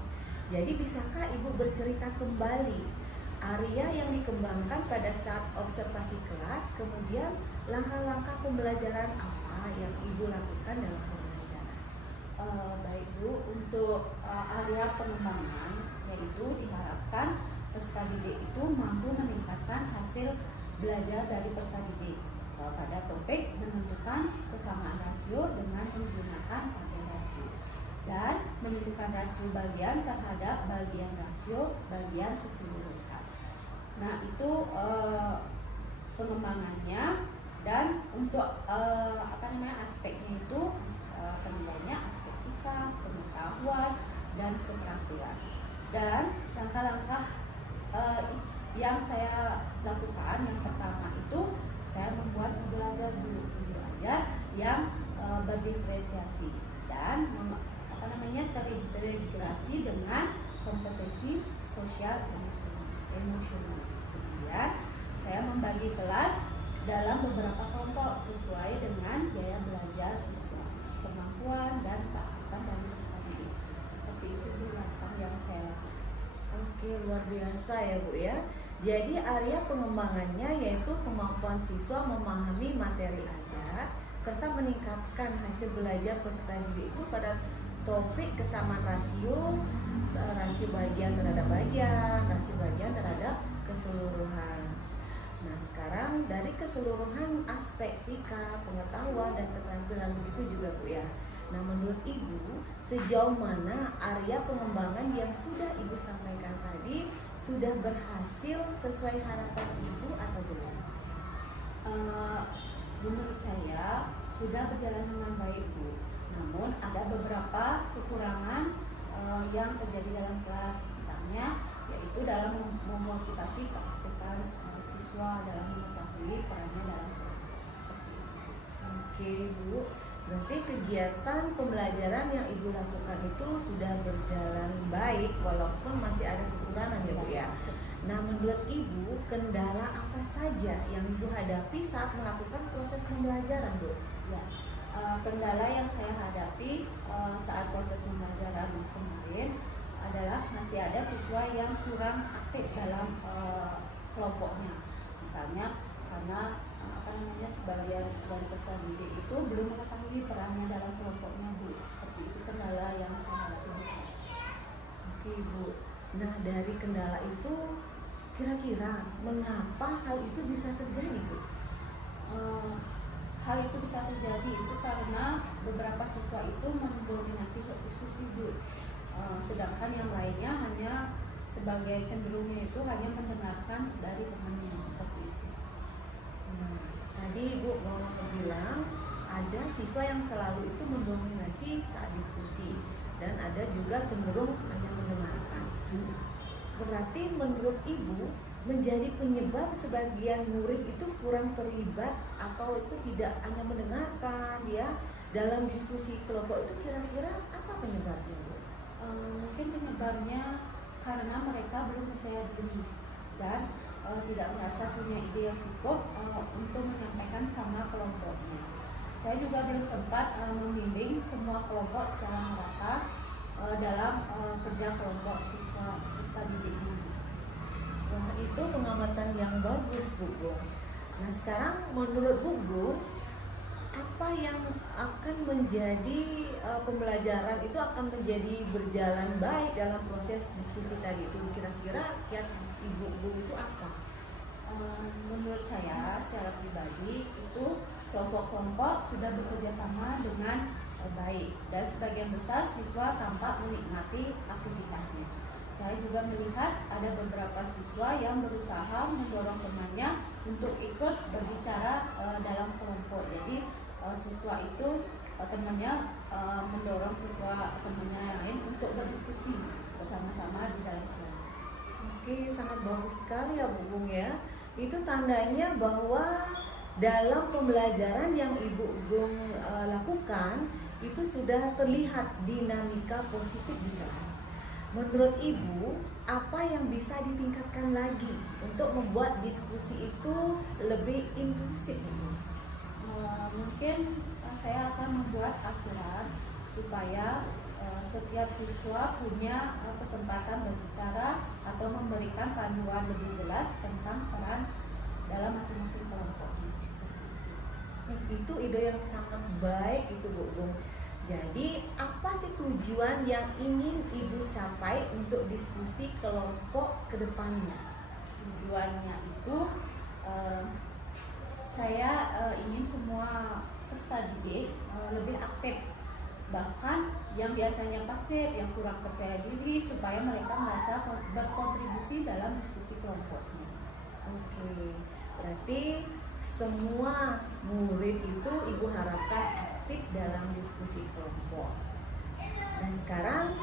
Jadi bisakah Ibu bercerita kembali area yang dikembangkan pada saat observasi kelas, kemudian langkah-langkah pembelajaran apa yang Ibu lakukan dalam pembelajaran? Baik Bu, untuk area pengembangan yaitu diharapkan peserta didik itu mampu meningkatkan hasil belajar dari peserta didik pada topik menentukan kesamaan rasio dengan menggunakan pakai rasio dan menentukan rasio bagian terhadap bagian rasio bagian keseluruhan. Nah itu pengembangannya, dan untuk aspeknya itu penilaiannya aspek sikap, pengetahuan, dan keterampilan. Dan langkah-langkah yang saya lakukan yang pertama itu saya membuat belajar yang berdiferensiasi dan terintegrasi dengan kompetensi sosial emosional. Kemudian saya membagi kelas dalam beberapa kelompok sesuai dengan gaya belajar siswa, kemampuan dan keahlian dari peserta didik. Seperti itu Bu langkah yang saya lakukan. Oke, luar biasa ya Bu ya. Jadi area pengembangannya yaitu kemampuan siswa memahami materi ajar serta meningkatkan hasil belajar peserta didik itu pada topik kesamaan rasio, rasio bagian terhadap bagian, rasio bagian terhadap keseluruhan. Nah sekarang dari keseluruhan aspek sikap, pengetahuan, dan keterampilan begitu juga Bu ya. Nah menurut Ibu sejauh mana area pengembangan yang sudah Ibu sampaikan tadi sudah berhasil sesuai harapan Ibu atau belum? Menurut saya sudah berjalan dengan baik Bu. Namun ada beberapa kekurangan yang terjadi dalam kelas, misalnya yaitu dalam memotivasi kapasitas siswa dalam mengetahui perannya dalam kelas. Seperti itu. Oke Bu, berarti kegiatan pembelajaran yang Ibu lakukan itu sudah berjalan baik walaupun masih ada kekurangan ya Bu ya. Nah menurut Ibu kendala apa saja yang Ibu hadapi saat melakukan proses pembelajaran Bu? Ya, kendala yang saya hadapi saat proses pembelajaran kemarin siswa yang kurang aktif dalam kelompoknya. Misalnya karena sebagian dari peserta didik itu belum mengetahui perannya dalam kelompoknya, Bu. Seperti itu kendala yang saya hadapi di kelas. Oke, Bu. Nah, dari kendala itu kira-kira mengapa hal itu bisa terjadi, Bu? Hal itu bisa terjadi itu karena beberapa siswa itu mendominasi diskusi, Bu. Sedangkan yang lainnya hanya sebagai cenderungnya itu hanya mendengarkan dari temannya, seperti itu. Nah, tadi Ibu mau bilang ada siswa yang selalu itu mendominasi saat diskusi dan ada juga cenderung hanya mendengarkan. Berarti menurut Ibu menjadi penyebab sebagian murid itu kurang terlibat atau itu tidak hanya mendengarkan dia dalam diskusi kelompok itu, kira-kira apa penyebabnya, Bu? Mungkin penyebabnya karena mereka belum percaya diri dan tidak merasa punya ide yang cukup untuk menyampaikan sama kelompoknya. Saya juga belum sempat membimbing semua kelompok secara merata dalam kerja kelompok siswa peserta didik ini. Wah, itu pengamatan yang bagus, Bu Gung. Nah, sekarang menurut Bu Gung, apa yang akan menjadi pembelajaran itu akan menjadi berjalan baik dalam proses diskusi tadi itu? Kira-kira kiat Ibu Gung itu apa? Menurut saya secara pribadi itu kelompok-kelompok sudah bekerja sama dengan baik dan sebagian besar siswa tampak menikmati aktivitasnya. Saya juga melihat ada beberapa siswa yang berusaha mendorong temannya untuk ikut berbicara dalam kelompok. Jadi siswa itu temannya mendorong siswa temannya yang lain untuk berdiskusi bersama-sama di dalam kelompok. Oke, sangat bagus sekali ya Bu Gung ya. Itu tandanya bahwa dalam pembelajaran yang Ibu Gung lakukan itu sudah terlihat dinamika positif di kelas. Menurut Ibu, apa yang bisa ditingkatkan lagi untuk membuat diskusi itu lebih inklusif? Mungkin saya akan membuat aturan supaya setiap siswa punya kesempatan berbicara atau memberikan panduan lebih jelas tentang peran dalam masing-masing kelompoknya. Itu ide yang sangat baik itu, Bu Gung. Jadi apa sih tujuan yang ingin Ibu capai untuk diskusi kelompok ke depannya? Tujuannya itu saya ingin semua peserta didik lebih aktif, bahkan yang biasanya pasif, yang kurang percaya diri, supaya mereka merasa berkontribusi dalam diskusi kelompoknya. Oke, berarti semua murid itu Ibu harapkan aktif dalam diskusi kelompok. Nah, sekarang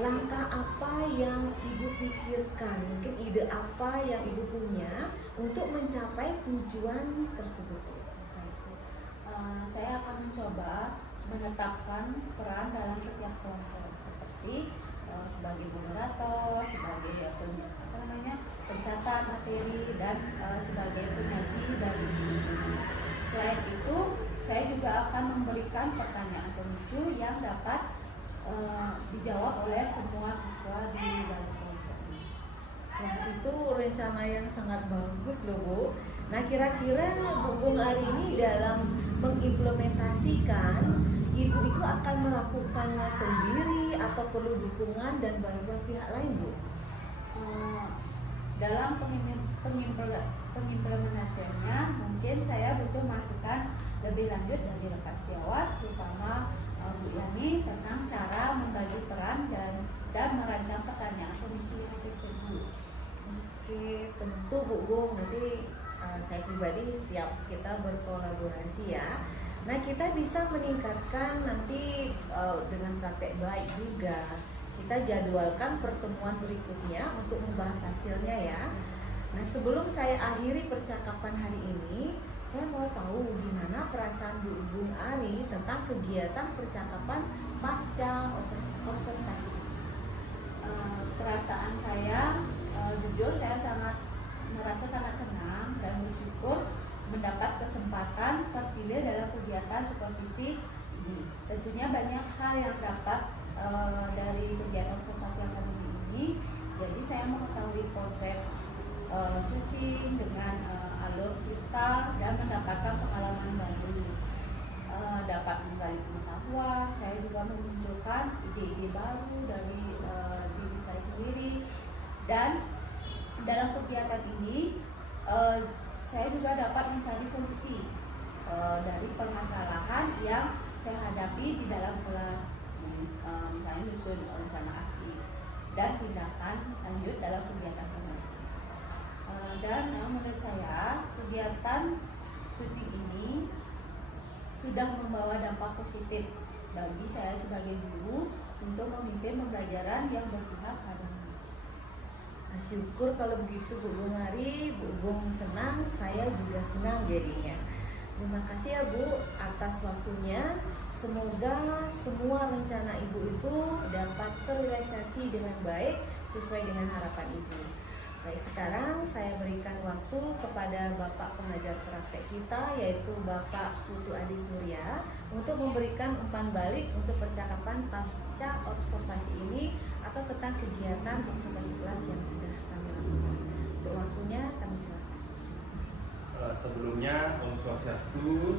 langkah apa yang Ibu pikirkan? Mungkin ide apa yang Ibu punya untuk mencapai tujuan tersebut? Saya akan mencoba menetapkan peran dalam setiap kelompok, seperti sebagai moderator, sebagai pencatat materi, dan sebagai penyaji dari guru. Selain itu, saya juga akan memberikan pertanyaan pemicu yang dapat dijawab oleh semua siswa di dalam kelompok ini. Nah, itu rencana yang sangat bagus loh, Bu. Nah, kira-kira Bu Gung hari ini dalam mengimplementasikan, Ibu itu akan melakukannya sendiri atau perlu dukungan dan bantuan pihak lain, Bu? Dalam pengimplementasiannya mungkin saya butuh masukan lebih lanjut dari rekan sejawat, terutama Bu Yani, tentang cara membagi peran dan merancang pertanyaan pemicu yang tersebut. Oke, tentu Bu Gung, nanti saya pribadi siap kita berkolaborasi ya. Nah, kita bisa meningkatkan nanti dengan praktek baik juga. Kita jadwalkan pertemuan berikutnya untuk membahas hasilnya ya. Nah, sebelum saya akhiri percakapan hari ini, saya mau tahu gimana perasaan Bu Gung Ari tentang kegiatan percakapan pasca observasi. Perasaan saya, jujur saya merasa sangat senang dan bersyukur mendapat kesempatan terpilih dalam kegiatan supervisi ini. Tentunya banyak hal yang dapat dari kegiatan observasi akademik ini. Jadi coaching dengan alur kita dan mendapatkan pengalaman baru, dapat menggali pengetahuan. Saya juga memunculkan ide-ide baru dari diri saya sendiri, dan dalam kegiatan ini saya juga dapat mencari solusi dari permasalahan yang saya hadapi di dalam kelas, misalnya menyusun rencana aksi dan tindakan lanjut dalam kegiatan pengajaran. Dan menurut saya kegiatan coaching ini sudah membawa dampak positif bagi saya sebagai guru untuk memimpin pembelajaran yang berpihak pada anak. Syukur kalau begitu Bu Gung Ari, Bu Gung senang, saya juga senang jadinya. Terima kasih ya Bu atas waktunya. Semoga semua rencana Ibu itu dapat terrealisasi dengan baik sesuai dengan harapan Ibu. Baik, sekarang saya berikan waktu kepada Bapak pengajar praktek kita, yaitu Bapak Putu Adi Surya, untuk memberikan umpan balik untuk percakapan pasca observasi ini atau tentang kegiatan observasi kelas yang sudah kami lakukan. Untuk waktunya kami silakan. Sebelumnya Om Swastiastu,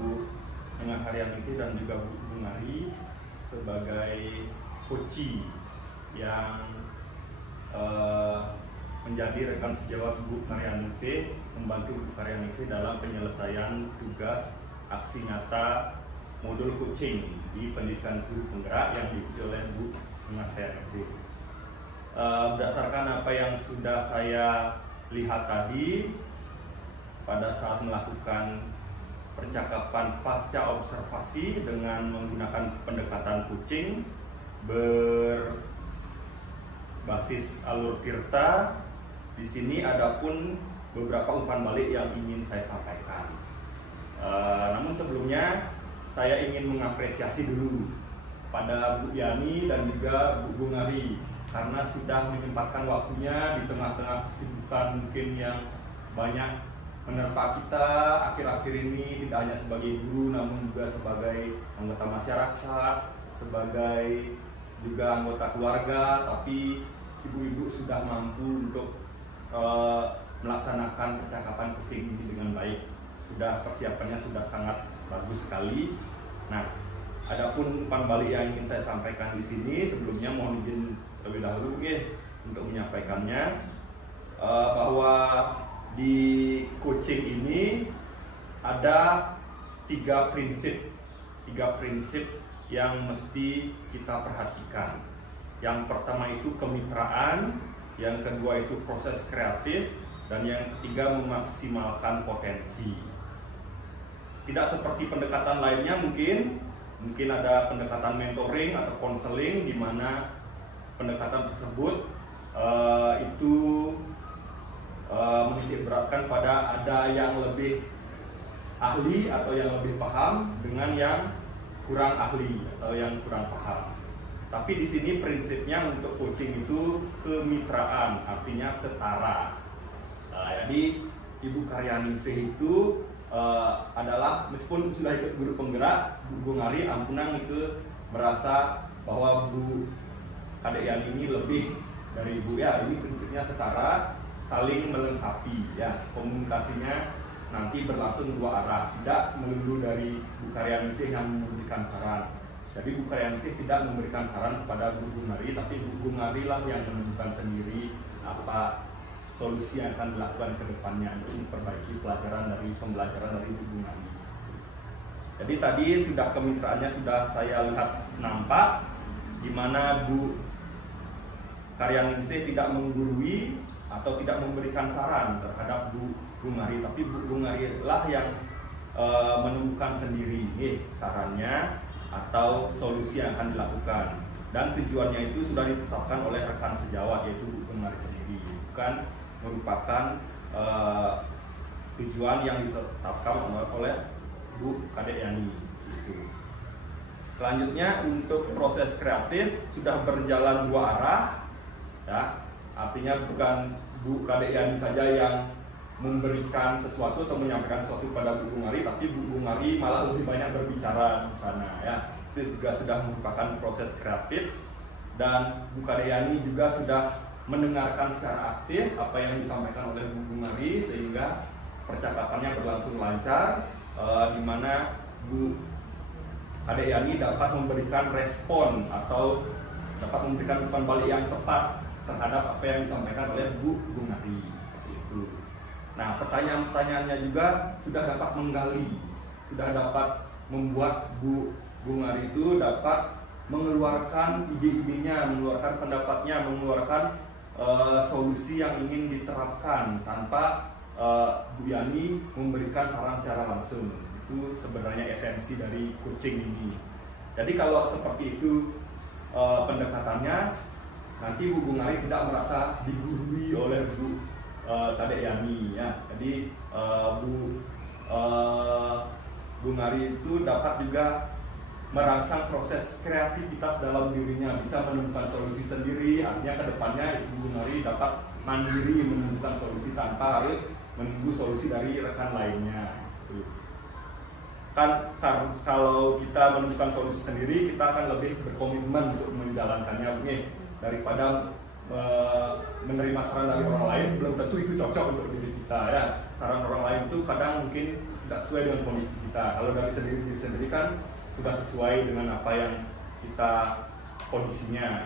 Bu Engah Haryaningsih dan juga Bu Gung Ari sebagai coach yang menjadi rekan sejawat Bu Haryaningsih, membantu Bu Haryaningsih dalam penyelesaian tugas aksi nyata modul coaching di pendidikan guru penggerak yang diikuti oleh Bu Engah Haryaningsih. Berdasarkan apa yang sudah saya lihat tadi pada saat melakukan percakapan pasca observasi dengan menggunakan pendekatan coaching berbasis alur Tirta, di sini ada pun beberapa umpan balik yang ingin saya sampaikan. Namun sebelumnya saya ingin mengapresiasi dulu pada Bu Yani dan juga Bu Gung Ari karena sudah menyempatkan waktunya di tengah-tengah kesibukan mungkin yang banyak menerpa kita akhir-akhir ini, tidak hanya sebagai guru namun juga sebagai anggota masyarakat, sebagai juga anggota keluarga, tapi ibu-ibu sudah mampu untuk melaksanakan percakapan coaching ini dengan baik. Sudah persiapannya sudah sangat bagus sekali. Nah, adapun umpan balik yang ingin saya sampaikan di sini, sebelumnya mohon izin terlebih dahulu untuk menyampaikannya bahwa di coaching ini ada tiga prinsip yang mesti kita perhatikan. Yang pertama itu kemitraan, yang kedua itu proses kreatif, dan yang ketiga memaksimalkan potensi. Tidak seperti pendekatan lainnya mungkin ada pendekatan mentoring atau konseling di mana pendekatan tersebut itu menitik beratkan pada ada yang lebih ahli atau yang lebih paham dengan yang kurang ahli atau yang kurang paham. Tapi di sini prinsipnya untuk coaching itu kemitraan, artinya setara. Jadi Ibu Haryaningsih itu adalah meskipun sudah ikut guru penggerak, Bu Gung Ari ampunang itu merasa bahwa Bu Kadek Yani ini lebih dari Ibu ya. Ini prinsipnya setara, saling melengkapi ya, komunikasinya nanti berlangsung dua arah, tidak melulu dari Bu Haryaningsih yang memberikan saran. Jadi Bu Haryaningsih tidak memberikan saran kepada Bu Gung Ari, tapi Bu Gung Ari lah yang menentukan sendiri apa solusi yang akan dilakukan ke depannya untuk memperbaiki pembelajaran dari Bu Gung Ari. Jadi tadi sudah kemitraannya sudah saya lihat nampak, di mana Bu Haryaningsih tidak menggurui atau tidak memberikan saran terhadap Bu Gung Ari, tapi Bu Gung Ari lah yang menemukan sendiri sarannya atau solusi yang akan dilakukan, dan tujuannya itu sudah ditetapkan oleh rekan sejawat yaitu Bu Gung Ari sendiri, bukan merupakan tujuan yang ditetapkan oleh Bu Kadek Yani. Selanjutnya untuk proses kreatif sudah berjalan dua arah ya. Artinya bukan Bu Kadek Yani saja yang memberikan sesuatu atau menyampaikan sesuatu pada Bu Gung Ari, tapi Bu Gung Ari malah lebih banyak berbicara di sana ya. Itu juga sudah merupakan proses kreatif, dan Bu Kadek Yani juga sudah mendengarkan secara aktif apa yang disampaikan oleh Bu Gunari sehingga percakapannya berlangsung lancar, di mana Bu Kadek Yani dapat memberikan respon atau dapat memberikan umpan balik yang tepat terhadap apa yang disampaikan oleh Bu Gunari, seperti itu. Nah, pertanyaan-pertanyaannya juga sudah dapat menggali, sudah dapat membuat Bu Gunari itu dapat mengeluarkan ide-idenya, mengeluarkan pendapatnya, mengeluarkan solusi yang ingin diterapkan tanpa Bu Yani memberikan saran secara langsung. Itu sebenarnya esensi dari coaching ini. Jadi kalau seperti itu pendekatannya, nanti Bu Gunari tidak merasa digurui oleh Bu Kadek Yani ya. Jadi Bu Gunari itu dapat juga merangsang proses kreativitas dalam dirinya, bisa menemukan solusi sendiri. Artinya kedepannya Ibu Gunari dapat mandiri menemukan solusi tanpa harus menunggu solusi dari rekan lainnya. Kan kalau kita menemukan solusi sendiri, kita akan lebih berkomitmen untuk menjalankannya, daripada menerima saran dari orang lain. Belum tentu itu cocok untuk diri kita ya. Saran orang lain itu kadang mungkin tidak sesuai dengan kondisi kita. Kalau dari diri sendiri kan sudah sesuai dengan apa yang kita kondisinya.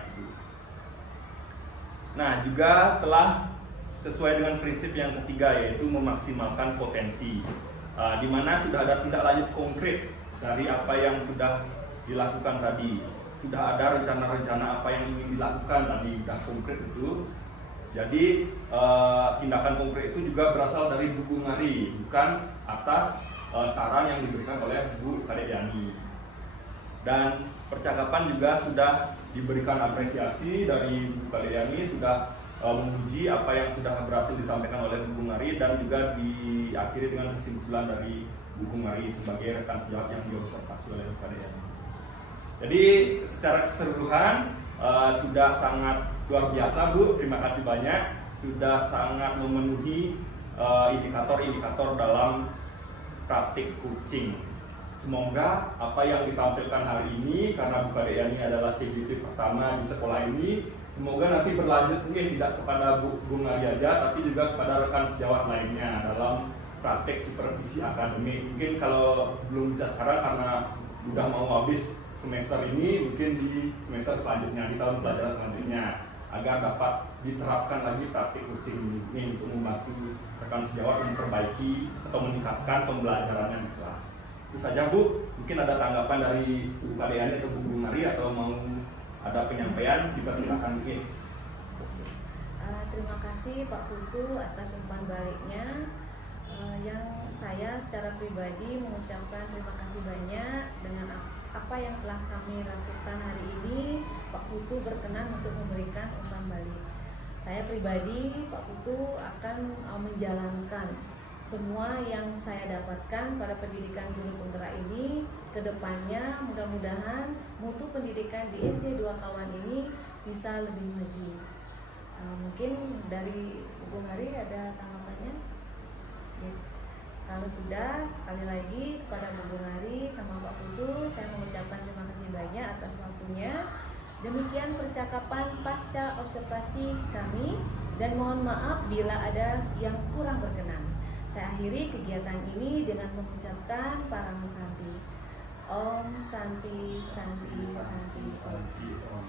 Nah, juga telah sesuai dengan prinsip yang ketiga, yaitu memaksimalkan potensi, di mana sudah ada tindak lanjut konkret dari apa yang sudah dilakukan tadi. Sudah ada rencana-rencana apa yang ingin dilakukan tadi, sudah konkret itu. Jadi tindakan konkret itu juga berasal dari Bu Gunari, bukan atas saran yang diberikan oleh Bu Kadek Yani. Dan percakapan juga sudah diberikan apresiasi dari Bu Kadek Yani, sudah memuji apa yang sudah berhasil disampaikan oleh Bu Gunari, dan juga diakhiri dengan kesimpulan dari Bu Gunari sebagai rekan sejawat yang diobservasi oleh Bu Kadek Yani. Jadi secara keseluruhan sudah sangat luar biasa Bu, terima kasih banyak, sudah sangat memenuhi indikator-indikator dalam praktik coaching. Semoga apa yang ditampilkan hari ini, karena Bu Kadek Yani adalah CBT pertama di sekolah ini, semoga nanti berlanjut mungkin tidak kepada Bu Gunari aja, tapi juga kepada rekan sejawat lainnya dalam praktek supervisi akademik. Mungkin kalau belum bisa sekarang karena udah mau habis semester ini, mungkin di semester selanjutnya, di tahun pelajaran selanjutnya, agar dapat diterapkan lagi praktik coaching ini untuk membantu rekan sejawat memperbaiki atau meningkatkan pembelajarannya di kelas. Itu saja Bu, mungkin ada tanggapan dari Bu Kadek Yani atau Bu Gunari, atau mau ada penyampaian, dipersilakan mungkin. Terima kasih Pak Putu atas umpan baliknya. Yang saya secara pribadi mengucapkan terima kasih banyak dengan apa yang telah kami lakukan hari ini. Pak Putu berkenan untuk memberikan umpan balik. Saya pribadi, Pak Putu akan menjalankan semua yang saya dapatkan pada pendidikan guru penggerak ini. Kedepannya mudah-mudahan mutu pendidikan di SD 2 Kawan ini bisa lebih maju. Mungkin dari Bu Gunari ada tanggapannya? Ya. Kalau sudah, sekali lagi kepada Bu Gunari sama Pak Putu, saya mengucapkan terima kasih banyak atas waktunya. Demikian percakapan pasca observasi kami, dan mohon maaf bila ada yang kurang berkenan. Saya akhiri kegiatan ini dengan mengucapkan Parang Santi. Om Santi Santi Santi Om.